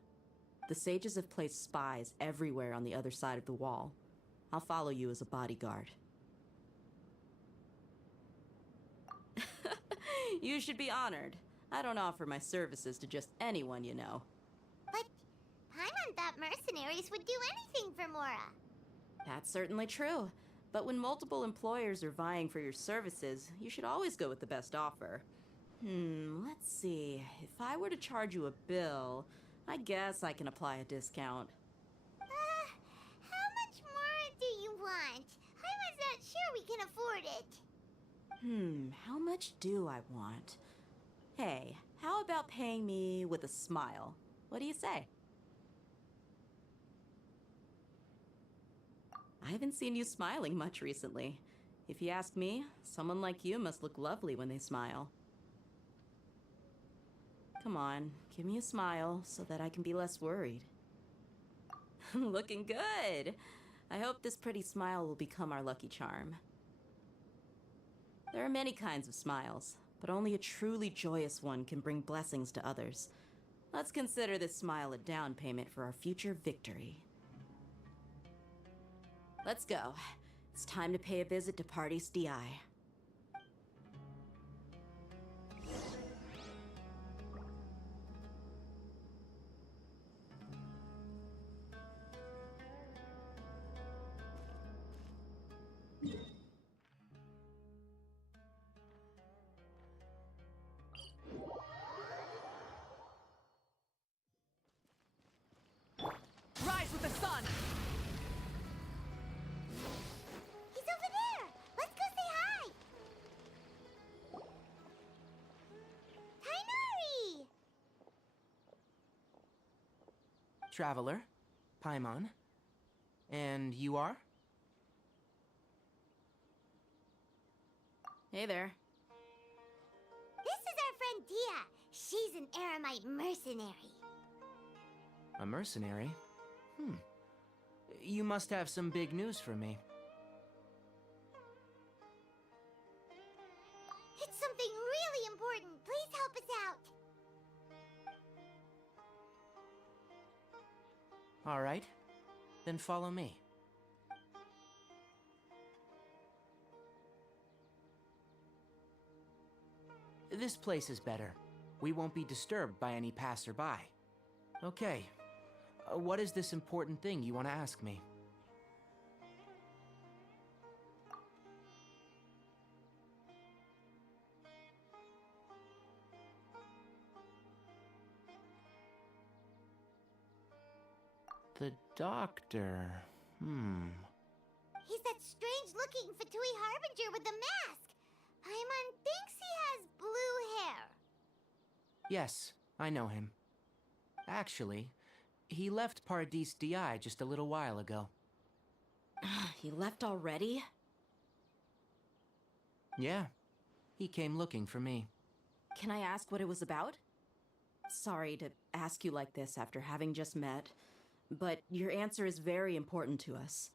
The sages have placed spies everywhere on the other side of the wall. I'll follow you as a bodyguard. You should be honored. I don't offer my services to just anyone you know. But Paimon thought mercenaries would do anything for Mora. That's certainly true. But when multiple employers are vying for your services, you should always go with the best offer. Let's see. If I were to charge you a bill, I guess I can apply a discount. How much more do you want? I was not sure we can afford it. How much do I want? Hey, how about paying me with a smile? What do you say? I haven't seen you smiling much recently. If you ask me, someone like you must look lovely when they smile. Come on, give me a smile so that I can be less worried. Looking good! I hope this pretty smile will become our lucky charm. There are many kinds of smiles, but only a truly joyous one can bring blessings to others. Let's consider this smile a down payment for our future victory. Let's go. It's time to pay a visit to Pardis Di. Rise with the sun! He's over there! Let's go say hi! Tainari! Traveler, Paimon. And you are? Hey there. This is our friend Dia. She's an Aramite mercenary. A mercenary? You must have some big news for me. It's something really important. Please help us out. All right, then follow me. This place is better. We won't be disturbed by any passerby. Okay, what is this important thing you want to ask me? The doctor. He's that strange-looking Fatui Harbinger with the mask. Paimon thinks he has blue hair. Yes, I know him. Actually, he left Paradis DI just a little while ago. He left already? Yeah, he came looking for me. Can I ask what it was about? Sorry to ask you like this after having just met, but your answer is very important to us.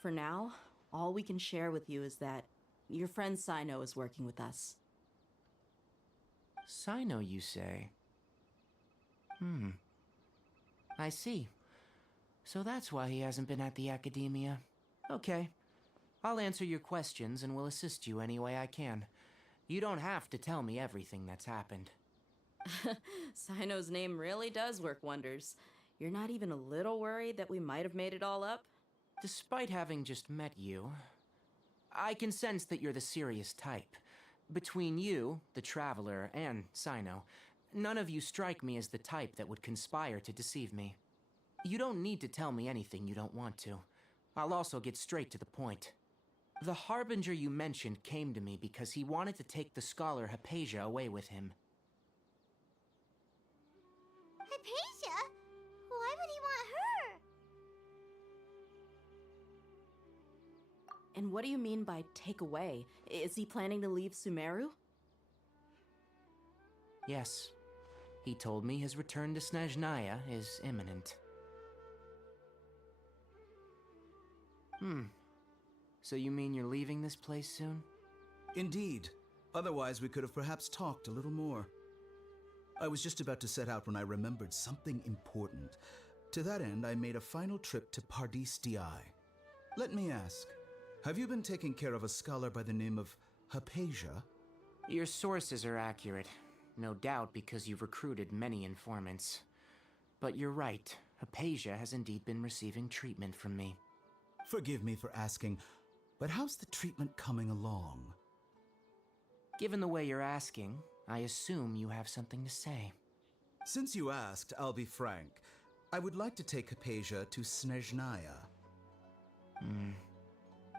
For now, all we can share with you is that your friend Sino is working with us. Sino, you say? I see. So that's why he hasn't been at the academia. Okay. I'll answer your questions and will assist you any way I can. You don't have to tell me everything that's happened. Sino's name really does work wonders. You're not even a little worried that we might have made it all up? Despite having just met you, I can sense that you're the serious type. Between you, the Traveler, and Sino, none of you strike me as the type that would conspire to deceive me. You don't need to tell me anything you don't want to. I'll also get straight to the point. The Harbinger you mentioned came to me because he wanted to take the scholar Hypatia away with him. Hypatia? Why would he want her? And what do you mean by take away? Is he planning to leave Sumeru? Yes. He told me his return to Snezhnaya is imminent. So you mean you're leaving this place soon? Indeed. Otherwise, we could have perhaps talked a little more. I was just about to set out when I remembered something important. To that end, I made a final trip to Paradis DI. Let me ask, have you been taking care of a scholar by the name of Hypatia? Your sources are accurate. No doubt because you've recruited many informants. But you're right. Hypatia has indeed been receiving treatment from me. Forgive me for asking, but how's the treatment coming along? Given the way you're asking, I assume you have something to say. Since you asked, I'll be frank. I would like to take Hypatia to Snezhnaya.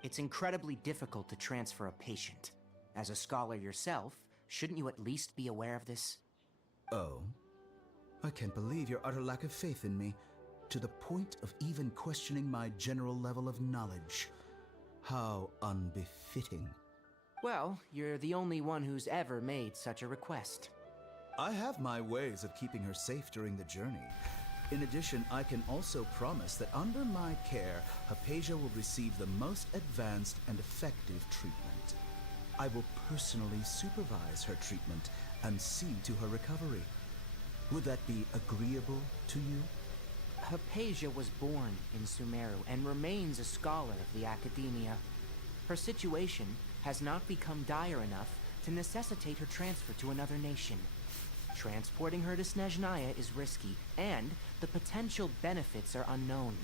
It's incredibly difficult to transfer a patient. As a scholar yourself, shouldn't you at least be aware of this? Oh? I can't believe your utter lack of faith in me, to the point of even questioning my general level of knowledge. How unbefitting. Well, you're the only one who's ever made such a request. I have my ways of keeping her safe during the journey. In addition, I can also promise that under my care, Hypatia will receive the most advanced and effective treatment. I will personally supervise her treatment and see to her recovery. Would that be agreeable to you? Hypatia was born in Sumeru and remains a scholar of the academia. Her situation has not become dire enough to necessitate her transfer to another nation. Transporting her to Snezhnaya is risky, and the potential benefits are unknown.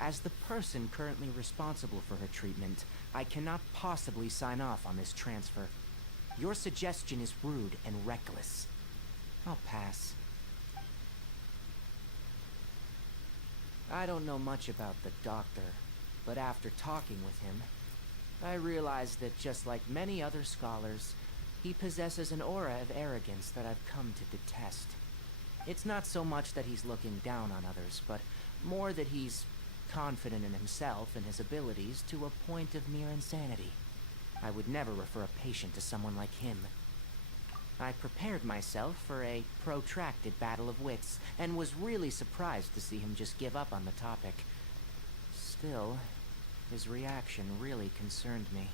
As the person currently responsible for her treatment, I cannot possibly sign off on this transfer. Your suggestion is rude and reckless. I'll pass. I don't know much about the doctor, but after talking with him, I realized that just like many other scholars, he possesses an aura of arrogance that I've come to detest. It's not so much that he's looking down on others, but more that he's confident in himself and his abilities to a point of near insanity. I would never refer a patient to someone like him. I prepared myself for a protracted battle of wits, and was really surprised to see him just give up on the topic. Still, his reaction really concerned me.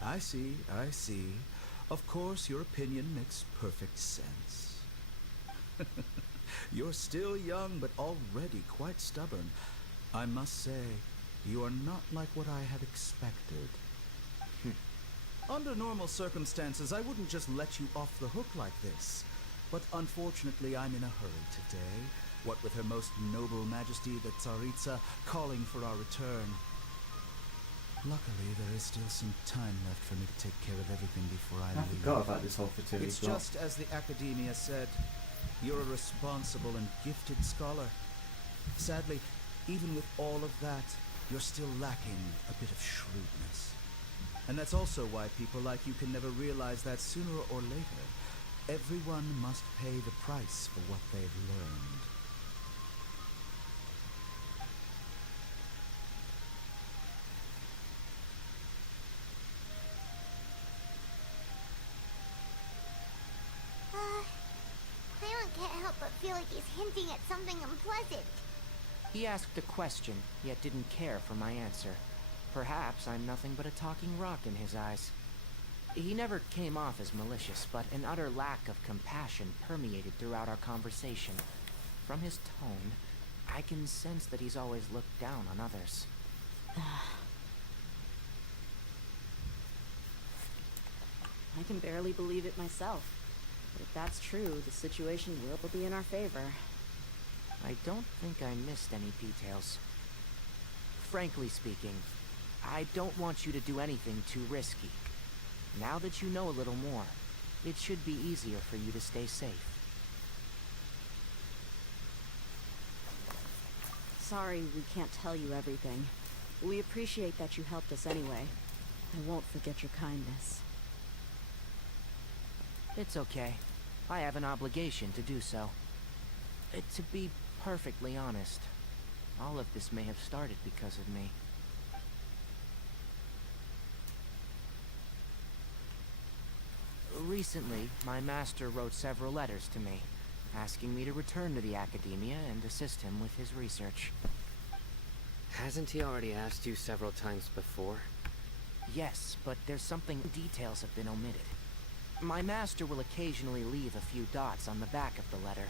I see, I see. Of course, your opinion makes perfect sense. You're still young, but already quite stubborn. I must say, you are not like what I had expected. Under normal circumstances, I wouldn't just let you off the hook like this. But unfortunately, I'm in a hurry today. What with Her Most Noble Majesty the Tsaritsa calling for our return. Luckily, there is still some time left for me to take care of everything before I leave. I forgot about this whole fertility It's plot. just as the Academia said. You're a responsible and gifted scholar. Sadly, even with all of that, you're still lacking a bit of shrewdness. And that's also why people like you can never realize that sooner or later, everyone must pay the price for what they've learned. Paimon can't help but feel like he's hinting at something unpleasant. He asked a question, yet didn't care for my answer. Perhaps I'm nothing but a talking rock in his eyes. He never came off as malicious, but an utter lack of compassion permeated throughout our conversation. From his tone, I can sense that he's always looked down on others. I can barely believe it myself. But if that's true, the situation will be in our favor. I don't think I missed any details. Frankly speaking, I don't want you to do anything too risky. Now that you know a little more, it should be easier for you to stay safe. Sorry we can't tell you everything. We appreciate that you helped us anyway. I won't forget your kindness. It's okay. I have an obligation to do so. To be perfectly honest, all of this may have started because of me. Recently, my master wrote several letters to me, asking me to return to the Academia and assist him with his research. Hasn't he already asked you several times before? Yes, but there's something. Details have been omitted. My master will occasionally leave a few dots on the back of the letter.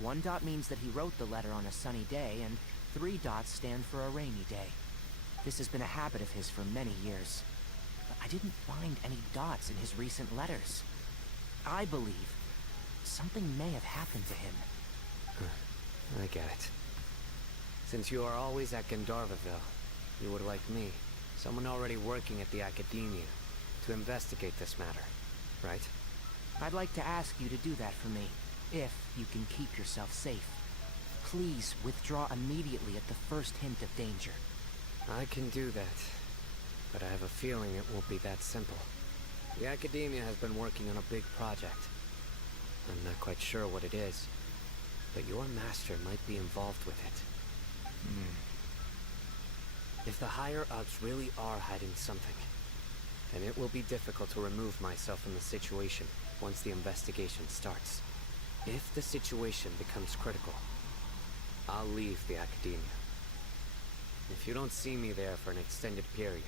1 dot means that he wrote the letter on a sunny day, and 3 dots stand for a rainy day. This has been a habit of his for many years. But I didn't find any dots in his recent letters. I believe something may have happened to him. I get it. Since you are always at Gandharvaville, you would like me, someone already working at the Academia, to investigate this matter, right? I'd like to ask you to do that for me, if you can keep yourself safe. Please withdraw immediately at the first hint of danger. I can do that, but I have a feeling it won't be that simple. The Academia has been working on a big project. I'm not quite sure what it is, but your master might be involved with it. If the higher-ups really are hiding something, then it will be difficult to remove myself from the situation once the investigation starts. If the situation becomes critical, I'll leave the Academia. If you don't see me there for an extended period,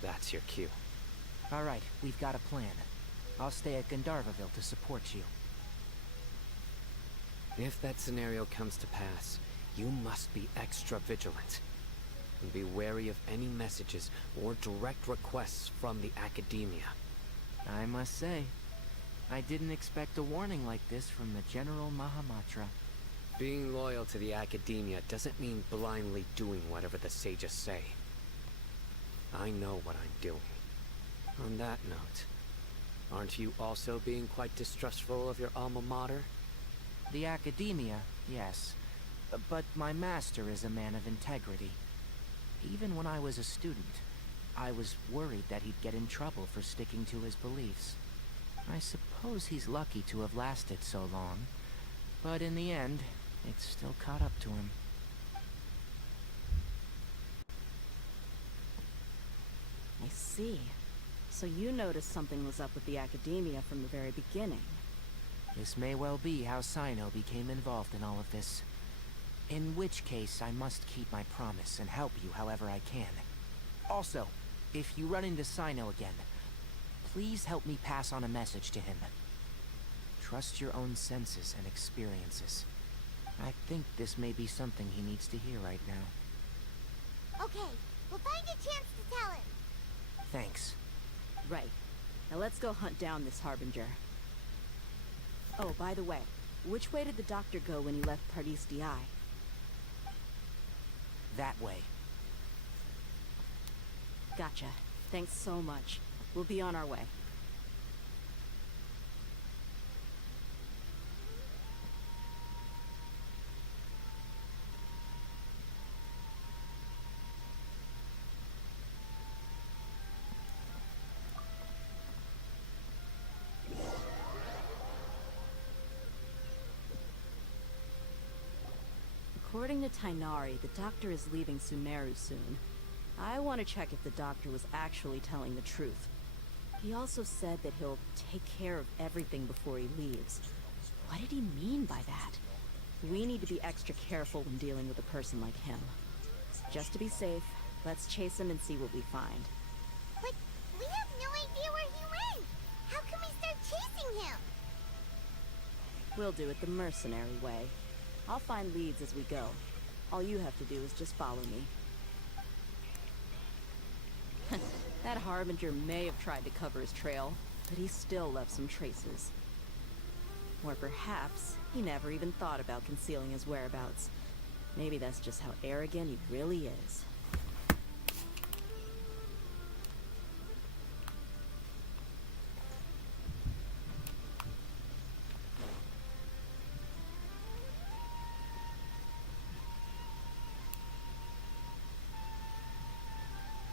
that's your cue. All right, we've got a plan. I'll stay at Gandharvaville to support you. If that scenario comes to pass, you must be extra vigilant. And be wary of any messages or direct requests from the Academia. I must say, I didn't expect a warning like this from the General Mahamatra. Being loyal to the Academia doesn't mean blindly doing whatever the sages say. I know what I'm doing. On that note, aren't you also being quite distrustful of your alma mater? The Academia, yes. But my master is a man of integrity. Even when I was a student, I was worried that he'd get in trouble for sticking to his beliefs. I suppose he's lucky to have lasted so long, but in the end, it's still caught up to him. I see. So you noticed something was up with the Academia from the very beginning. This may well be how Sino became involved in all of this. In which case, I must keep my promise and help you however I can. Also, if you run into Sino again, please help me pass on a message to him. Trust your own senses and experiences. I think this may be something he needs to hear right now. Okay, we'll find a chance to tell him. Thanks. Right. Now let's go hunt down this Harbinger. Oh, by the way, which way did the doctor go when he left Paradis DI? That way. Gotcha. Thanks so much. We'll be on our way. According to Tainari, the doctor is leaving Sumeru soon. I want to check if the doctor was actually telling the truth. He also said that he'll take care of everything before he leaves. What did he mean by that? We need to be extra careful when dealing with a person like him. Just to be safe, let's chase him and see what we find. But we have no idea where he went! How can we start chasing him? We'll do it the mercenary way. I'll find leads as we go. All you have to do is just follow me. That Harbinger may have tried to cover his trail, but he still left some traces. Or perhaps he never even thought about concealing his whereabouts. Maybe that's just how arrogant he really is.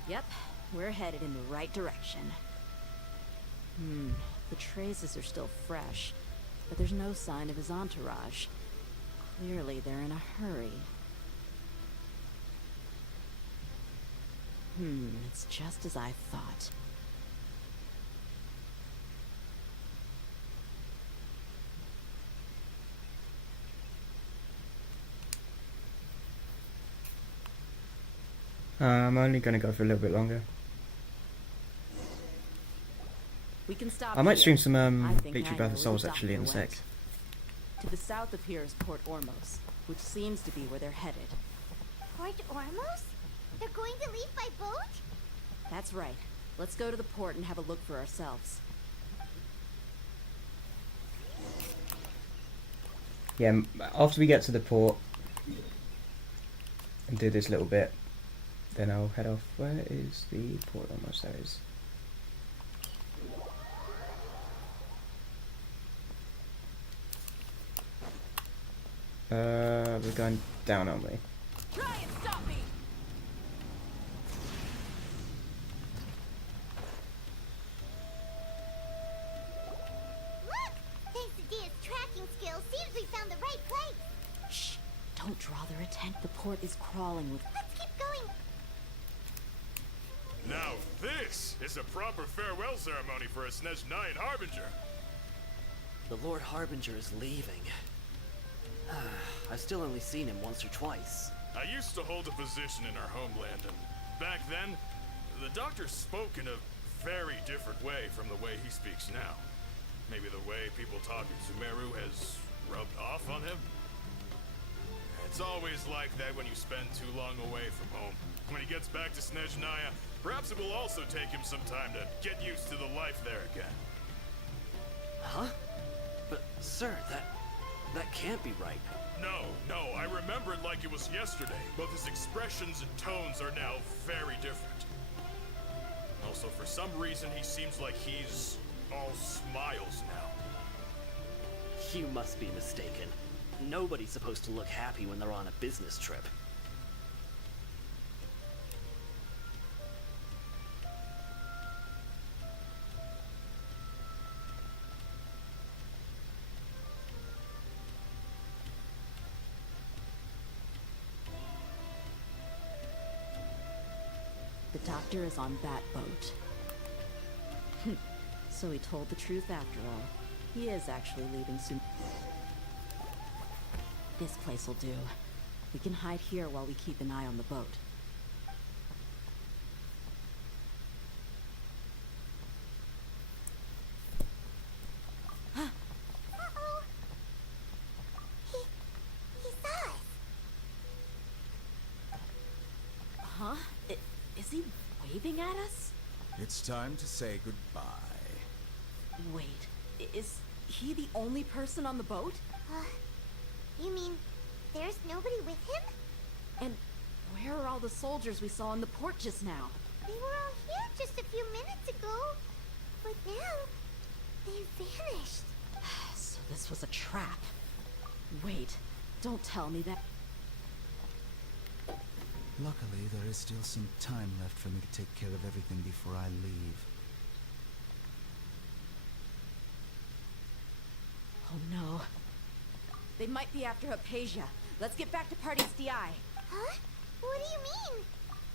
Yep, we're headed in the right direction. The traces are still fresh, but there's no sign of his entourage. Clearly they're in a hurry. It's just as I thought. I'm only going to go for a little bit longer. We can stop I might here. stream some I think Bleach I Rebirth know of where Souls the actually in a doctor sec. went. To the south of here is Port Ormos, which seems to be where they're headed. Port Ormos? They're going to leave by boat? That's right. Let's go to the port and have a look for ourselves. Yeah, after we get to the port and do this little bit, then I'll head off. Where is the port? Almost there it is. We're going down, aren't we? Try and stop me! Look! Thanks to Dia's tracking skills, seems we found the right place. Shh! Don't draw their attention. The port is crawling with... Let's keep going. Now this is a proper farewell ceremony for a Snezhnayan Harbinger. The Lord Harbinger is leaving. I've still only seen him once or twice. I used to hold a position in our homeland, and back then, the doctor spoke in a very different way from the way he speaks now. Maybe the way people talk in Sumeru has rubbed off on him? It's always like that when you spend too long away from home. When he gets back to Snezhnaya, perhaps it will also take him some time to get used to the life there again. Huh? But, sir, that can't be right. No, I remember it like it was yesterday. Both his expressions and tones are now very different. Also, for some reason, he seems like he's all smiles now. You must be mistaken. Nobody's supposed to look happy when they're on a business trip. The doctor is on that boat. So he told the truth after all. He is actually leaving soon. This place will do. We can hide here while we keep an eye on the boat. Uh-oh. He saw us. Huh? Is he waving at us? It's time to say goodbye. Wait, is he the only person on the boat? You mean there's nobody with him? And where are all the soldiers we saw in the port just now? They were all here just a few minutes ago. But now, they vanished. So this was a trap. Wait, don't tell me that... Luckily, there is still some time left for me to take care of everything before I leave. Oh no. They might be after Hypatia. Let's get back to Party's DI. Huh? What do you mean?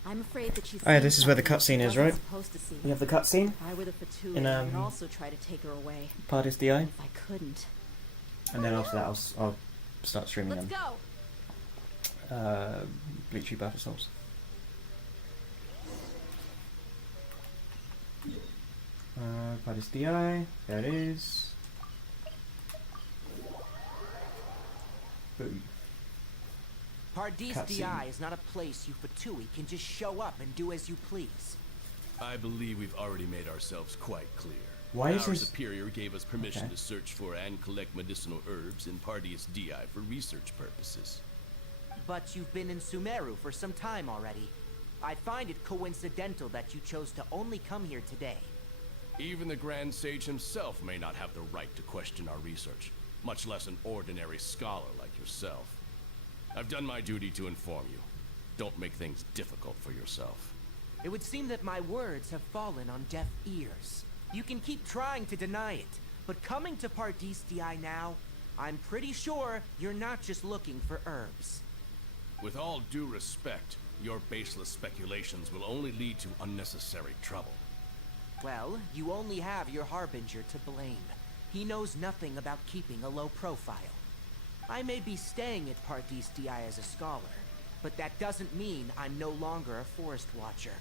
I'm afraid that she's... Oh yeah, this is where the cutscene is, right? Supposed to see. You have the cutscene If I were the Fatui, in I would also try to take her away. Party's DI. If I couldn't. And then after that, I'll start streaming Let's them. go. Bleach Buffer Souls. Party's DI. There it is. Boom. Pardis Cutscene. DI is not a place you Fatui can just show up and do as you please. I believe we've already made ourselves quite clear. Why is Our his- superior gave us permission Okay. to search for and collect medicinal herbs in Pardius DI for research purposes. But you've been in Sumeru for some time already. I find it coincidental that you chose to only come here today. Even the Grand Sage himself may not have the right to question our research, much less an ordinary scholar like yourself. I've done my duty to inform you. Don't make things difficult for yourself. It would seem that my words have fallen on deaf ears. You can keep trying to deny it, but coming to Pardis DI now, I'm pretty sure you're not just looking for herbs. With all due respect, your baseless speculations will only lead to unnecessary trouble. Well, you only have your Harbinger to blame. He knows nothing about keeping a low profile. I may be staying at Pardis DI as a scholar, but that doesn't mean I'm no longer a Forest Watcher.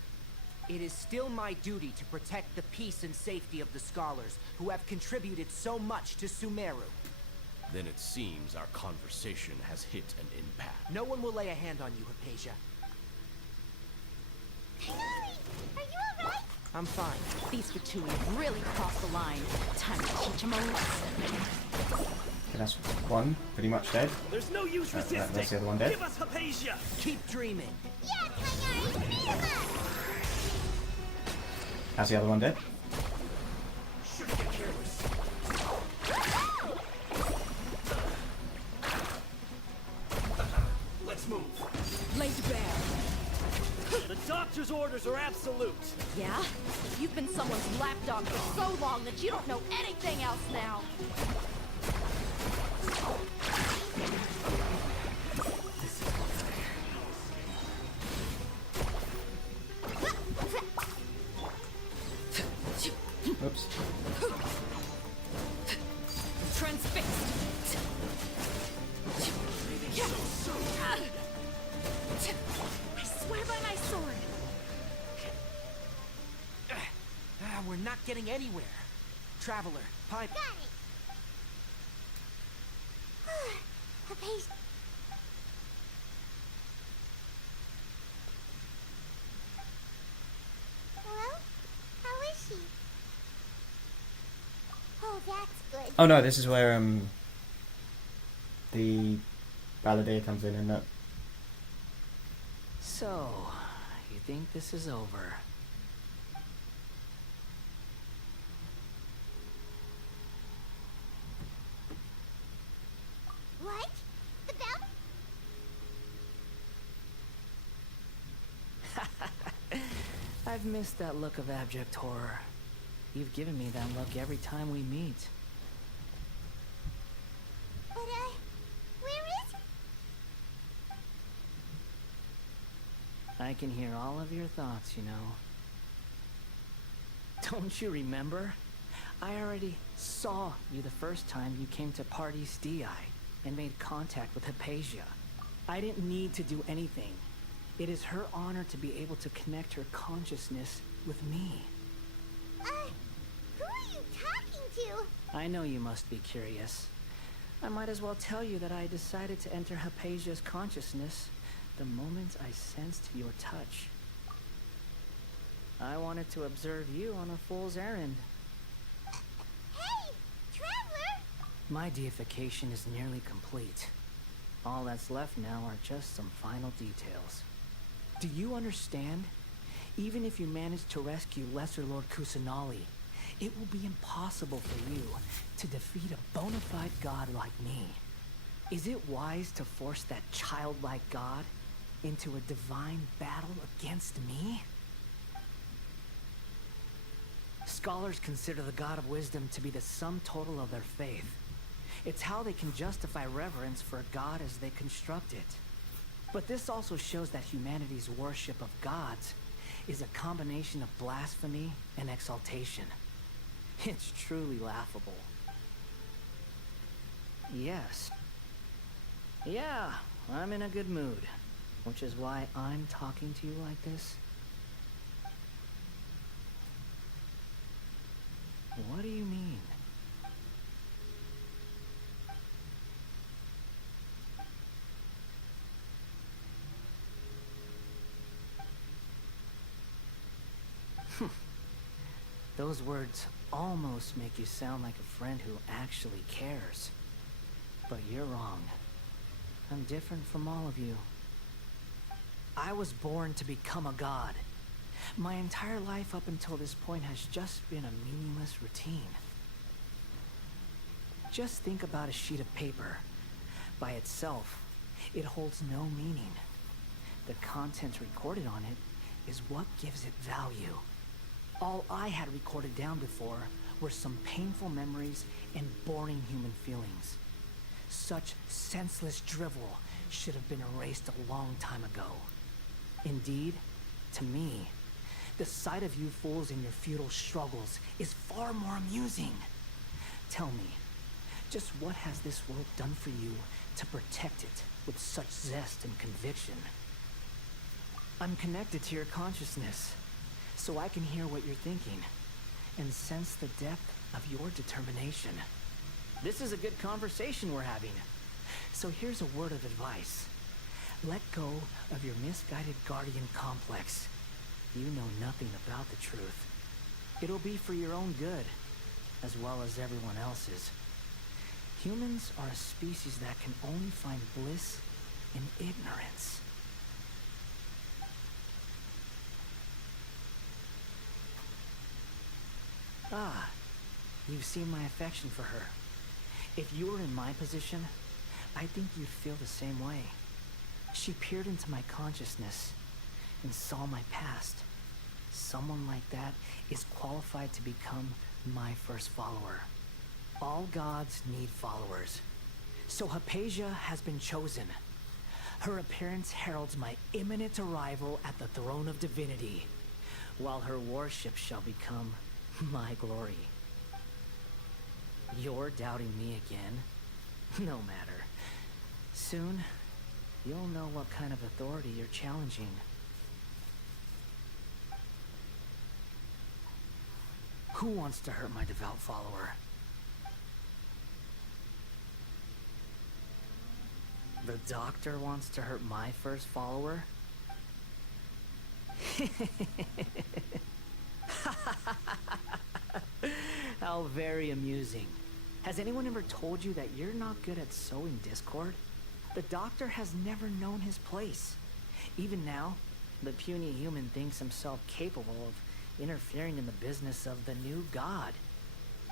It is still my duty to protect the peace and safety of the scholars who have contributed so much to Sumeru. Then it seems our conversation has hit an impasse. No one will lay a hand on you, Hypatia. Are you alright? I'm fine. These Fatui have really crossed the line. Time to teach them a lesson. Okay, that's one, pretty much dead. There's no use resisting. That's the other one dead. Give us Hypatia. Keep dreaming. Yeah, Tainari, beat him up! That's the other one dead. Should get careless. Let's move. Laid bare. The doctor's orders are absolute. Yeah? You've been someone's lapdog for so long that you don't know anything else now. Oops. Transfixed. I swear by my sword. We're not getting anywhere. Traveler, pipe. Got it. Hypatia. Hello? How is she? Oh, that's good. Oh no, this is where the Balladeer comes in and that. So, you think this is over? What? The bell? I've missed that look of abject horror. You've given me that look every time we meet. But, where is it? I can hear all of your thoughts, you know. Don't you remember? I already saw you the first time you came to Party's DI and made contact with Hypatia. I didn't need to do anything. It is her honor to be able to connect her consciousness with me. Who are you talking to? I know you must be curious. I might as well tell you that I decided to enter Hypatia's consciousness the moment I sensed your touch. I wanted to observe you on a fool's errand. Hey, Traveler! My deification is nearly complete. All that's left now are just some final details. Do you understand? Even if you manage to rescue Lesser Lord Kusanali, it will be impossible for you to defeat a bona fide god like me. Is it wise to force that childlike god into a divine battle against me? Scholars consider the God of Wisdom to be the sum total of their faith. It's how they can justify reverence for a god as they construct it. But this also shows that humanity's worship of gods is a combination of blasphemy and exaltation. It's truly laughable. Yes. Yeah, I'm in a good mood, which is why I'm talking to you like this. What do you mean? Those words almost make you sound like a friend who actually cares. But you're wrong. I'm different from all of you. I was born to become a god. My entire life up until this point has just been a meaningless routine. Just think about a sheet of paper. By itself, it holds no meaning. The content recorded on it is what gives it value. All I had recorded down before were some painful memories and boring human feelings. Such senseless drivel should have been erased a long time ago. Indeed, to me, the sight of you fools in your futile struggles is far more amusing. Tell me, just what has this world done for you to protect it with such zest and conviction? I'm connected to your consciousness, so I can hear what you're thinking and sense the depth of your determination. This is a good conversation we're having. So here's a word of advice. Let go of your misguided guardian complex. You know nothing about the truth. It'll be for your own good, as well as everyone else's. Humans are a species that can only find bliss in ignorance. Ah, you've seen my affection for her. If you were in my position, I think you'd feel the same way. She peered into my consciousness and saw my past. Someone like that is qualified to become my first follower. All gods need followers. So Hypatia has been chosen. Her appearance heralds my imminent arrival at the throne of divinity, while her worship shall become my glory. You're doubting me again? No matter. Soon, you'll know what kind of authority you're challenging. Who wants to hurt my devout follower? The doctor wants to hurt my first follower? How very amusing. Has anyone ever told you that you're not good at sowing discord? The doctor has never known his place. Even now, the puny human thinks himself capable of interfering in the business of the new god.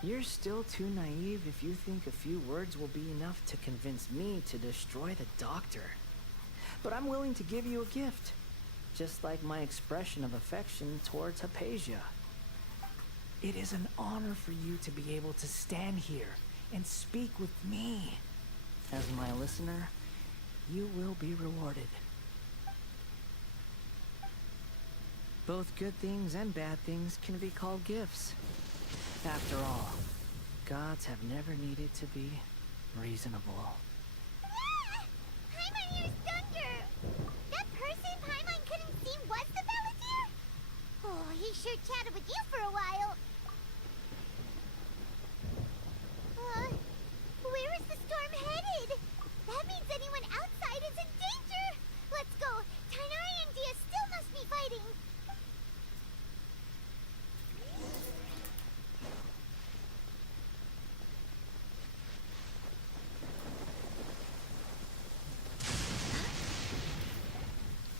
You're still too naive if you think a few words will be enough to convince me to destroy the doctor. But I'm willing to give you a gift, just like my expression of affection towards Hypatia. It is an honor for you to be able to stand here and speak with me. As my listener, you will be rewarded. Both good things and bad things can be called gifts. After all, gods have never needed to be reasonable. Paimon, you're thunder! That person Paimon couldn't see was the Balladeer? Oh, he sure chatted with you for a while. Where is the storm headed? That means anyone outside is in danger! Let's go! Tighnari and Dia still must be fighting!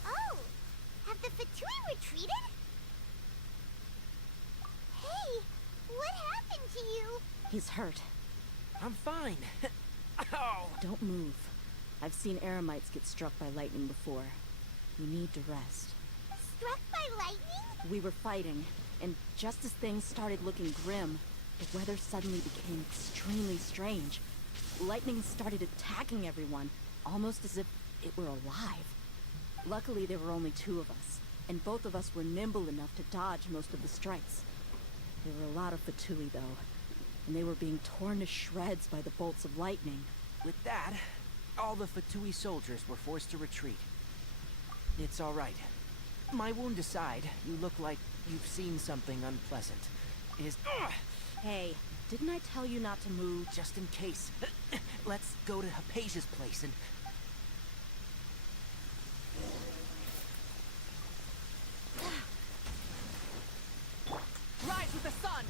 Oh! Have the Fatui retreated? Hey! What happened to you? He's hurt. I'm fine. Ow! Don't move. I've seen Eremites get struck by lightning before. You need to rest. Struck by lightning? We were fighting, and just as things started looking grim, the weather suddenly became extremely strange. Lightning started attacking everyone, almost as if it were alive. Luckily, there were only 2 of us, and both of us were nimble enough to dodge most of the strikes. There were a lot of Fatui, though, and they were being torn to shreds by the bolts of lightning. With that, all the Fatui soldiers were forced to retreat. It's all right. My wound aside, you look like you've seen something unpleasant. Hey, didn't I tell you not to move? Just in case. Let's go to Hypatia's place and... Rise with the sun!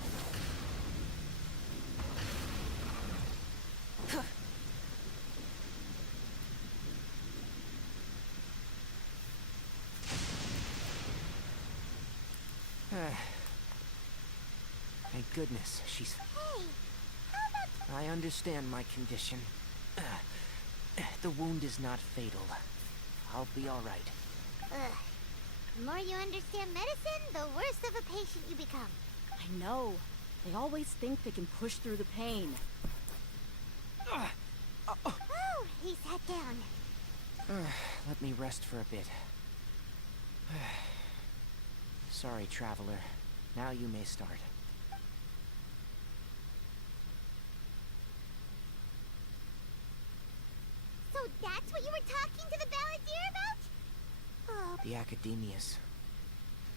Thank goodness, she's... Hey, how about... I understand my condition. The wound is not fatal. I'll be all right. Ugh. The more you understand medicine, the worse of a patient you become. I know. They always think they can push through the pain. Oh, he sat down. Let me rest for a bit. Sorry, traveler. Now you may start. So that's what you were talking to the Balladeer about? Oh. The Academias.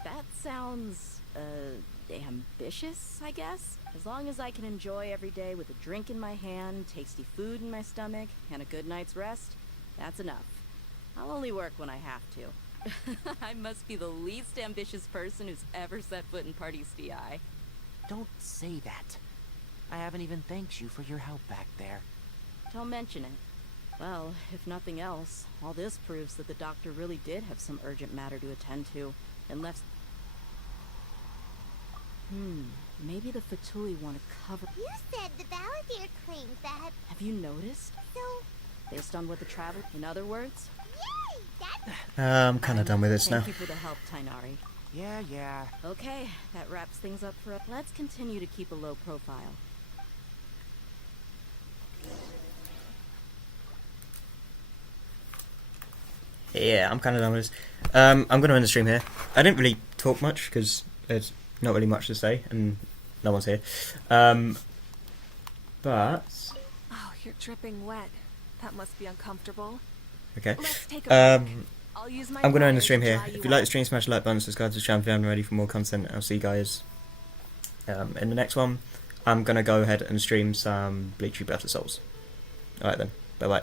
That sounds, ambitious, I guess? As long as I can enjoy every day with a drink in my hand, tasty food in my stomach, and a good night's rest, that's enough. I'll only work when I have to. I must be the least ambitious person who's ever set foot in Party's DI. Don't say that. I haven't even thanked you for your help back there. Don't mention it. Well, if nothing else, all this proves that the doctor really did have some urgent matter to attend to, and left... maybe the Fatui want to cover... You said the Balladeer claimed that... Have you noticed? So... Based on what the travel... In other words? Yay! That's... I'm kind of done with this now. Thank you for the help, Tighnari. Yeah. Okay, that wraps things up for us. Let's continue to keep a low profile. Yeah, I'm kind of done with this. I'm going to end the stream here. I didn't really talk much because there's not really much to say and no one's here. But... Oh, you're dripping wet. That must be uncomfortable. Okay. Let's take a break. I'll use my I'm going to end the stream fire here. to dry If you you like out. the stream, smash the like button, subscribe to the channel if you haven't already for more content. I'll see you guys in the next one. I'm going to go ahead and stream some Bleach Rebirth of Souls. Alright then. Bye bye.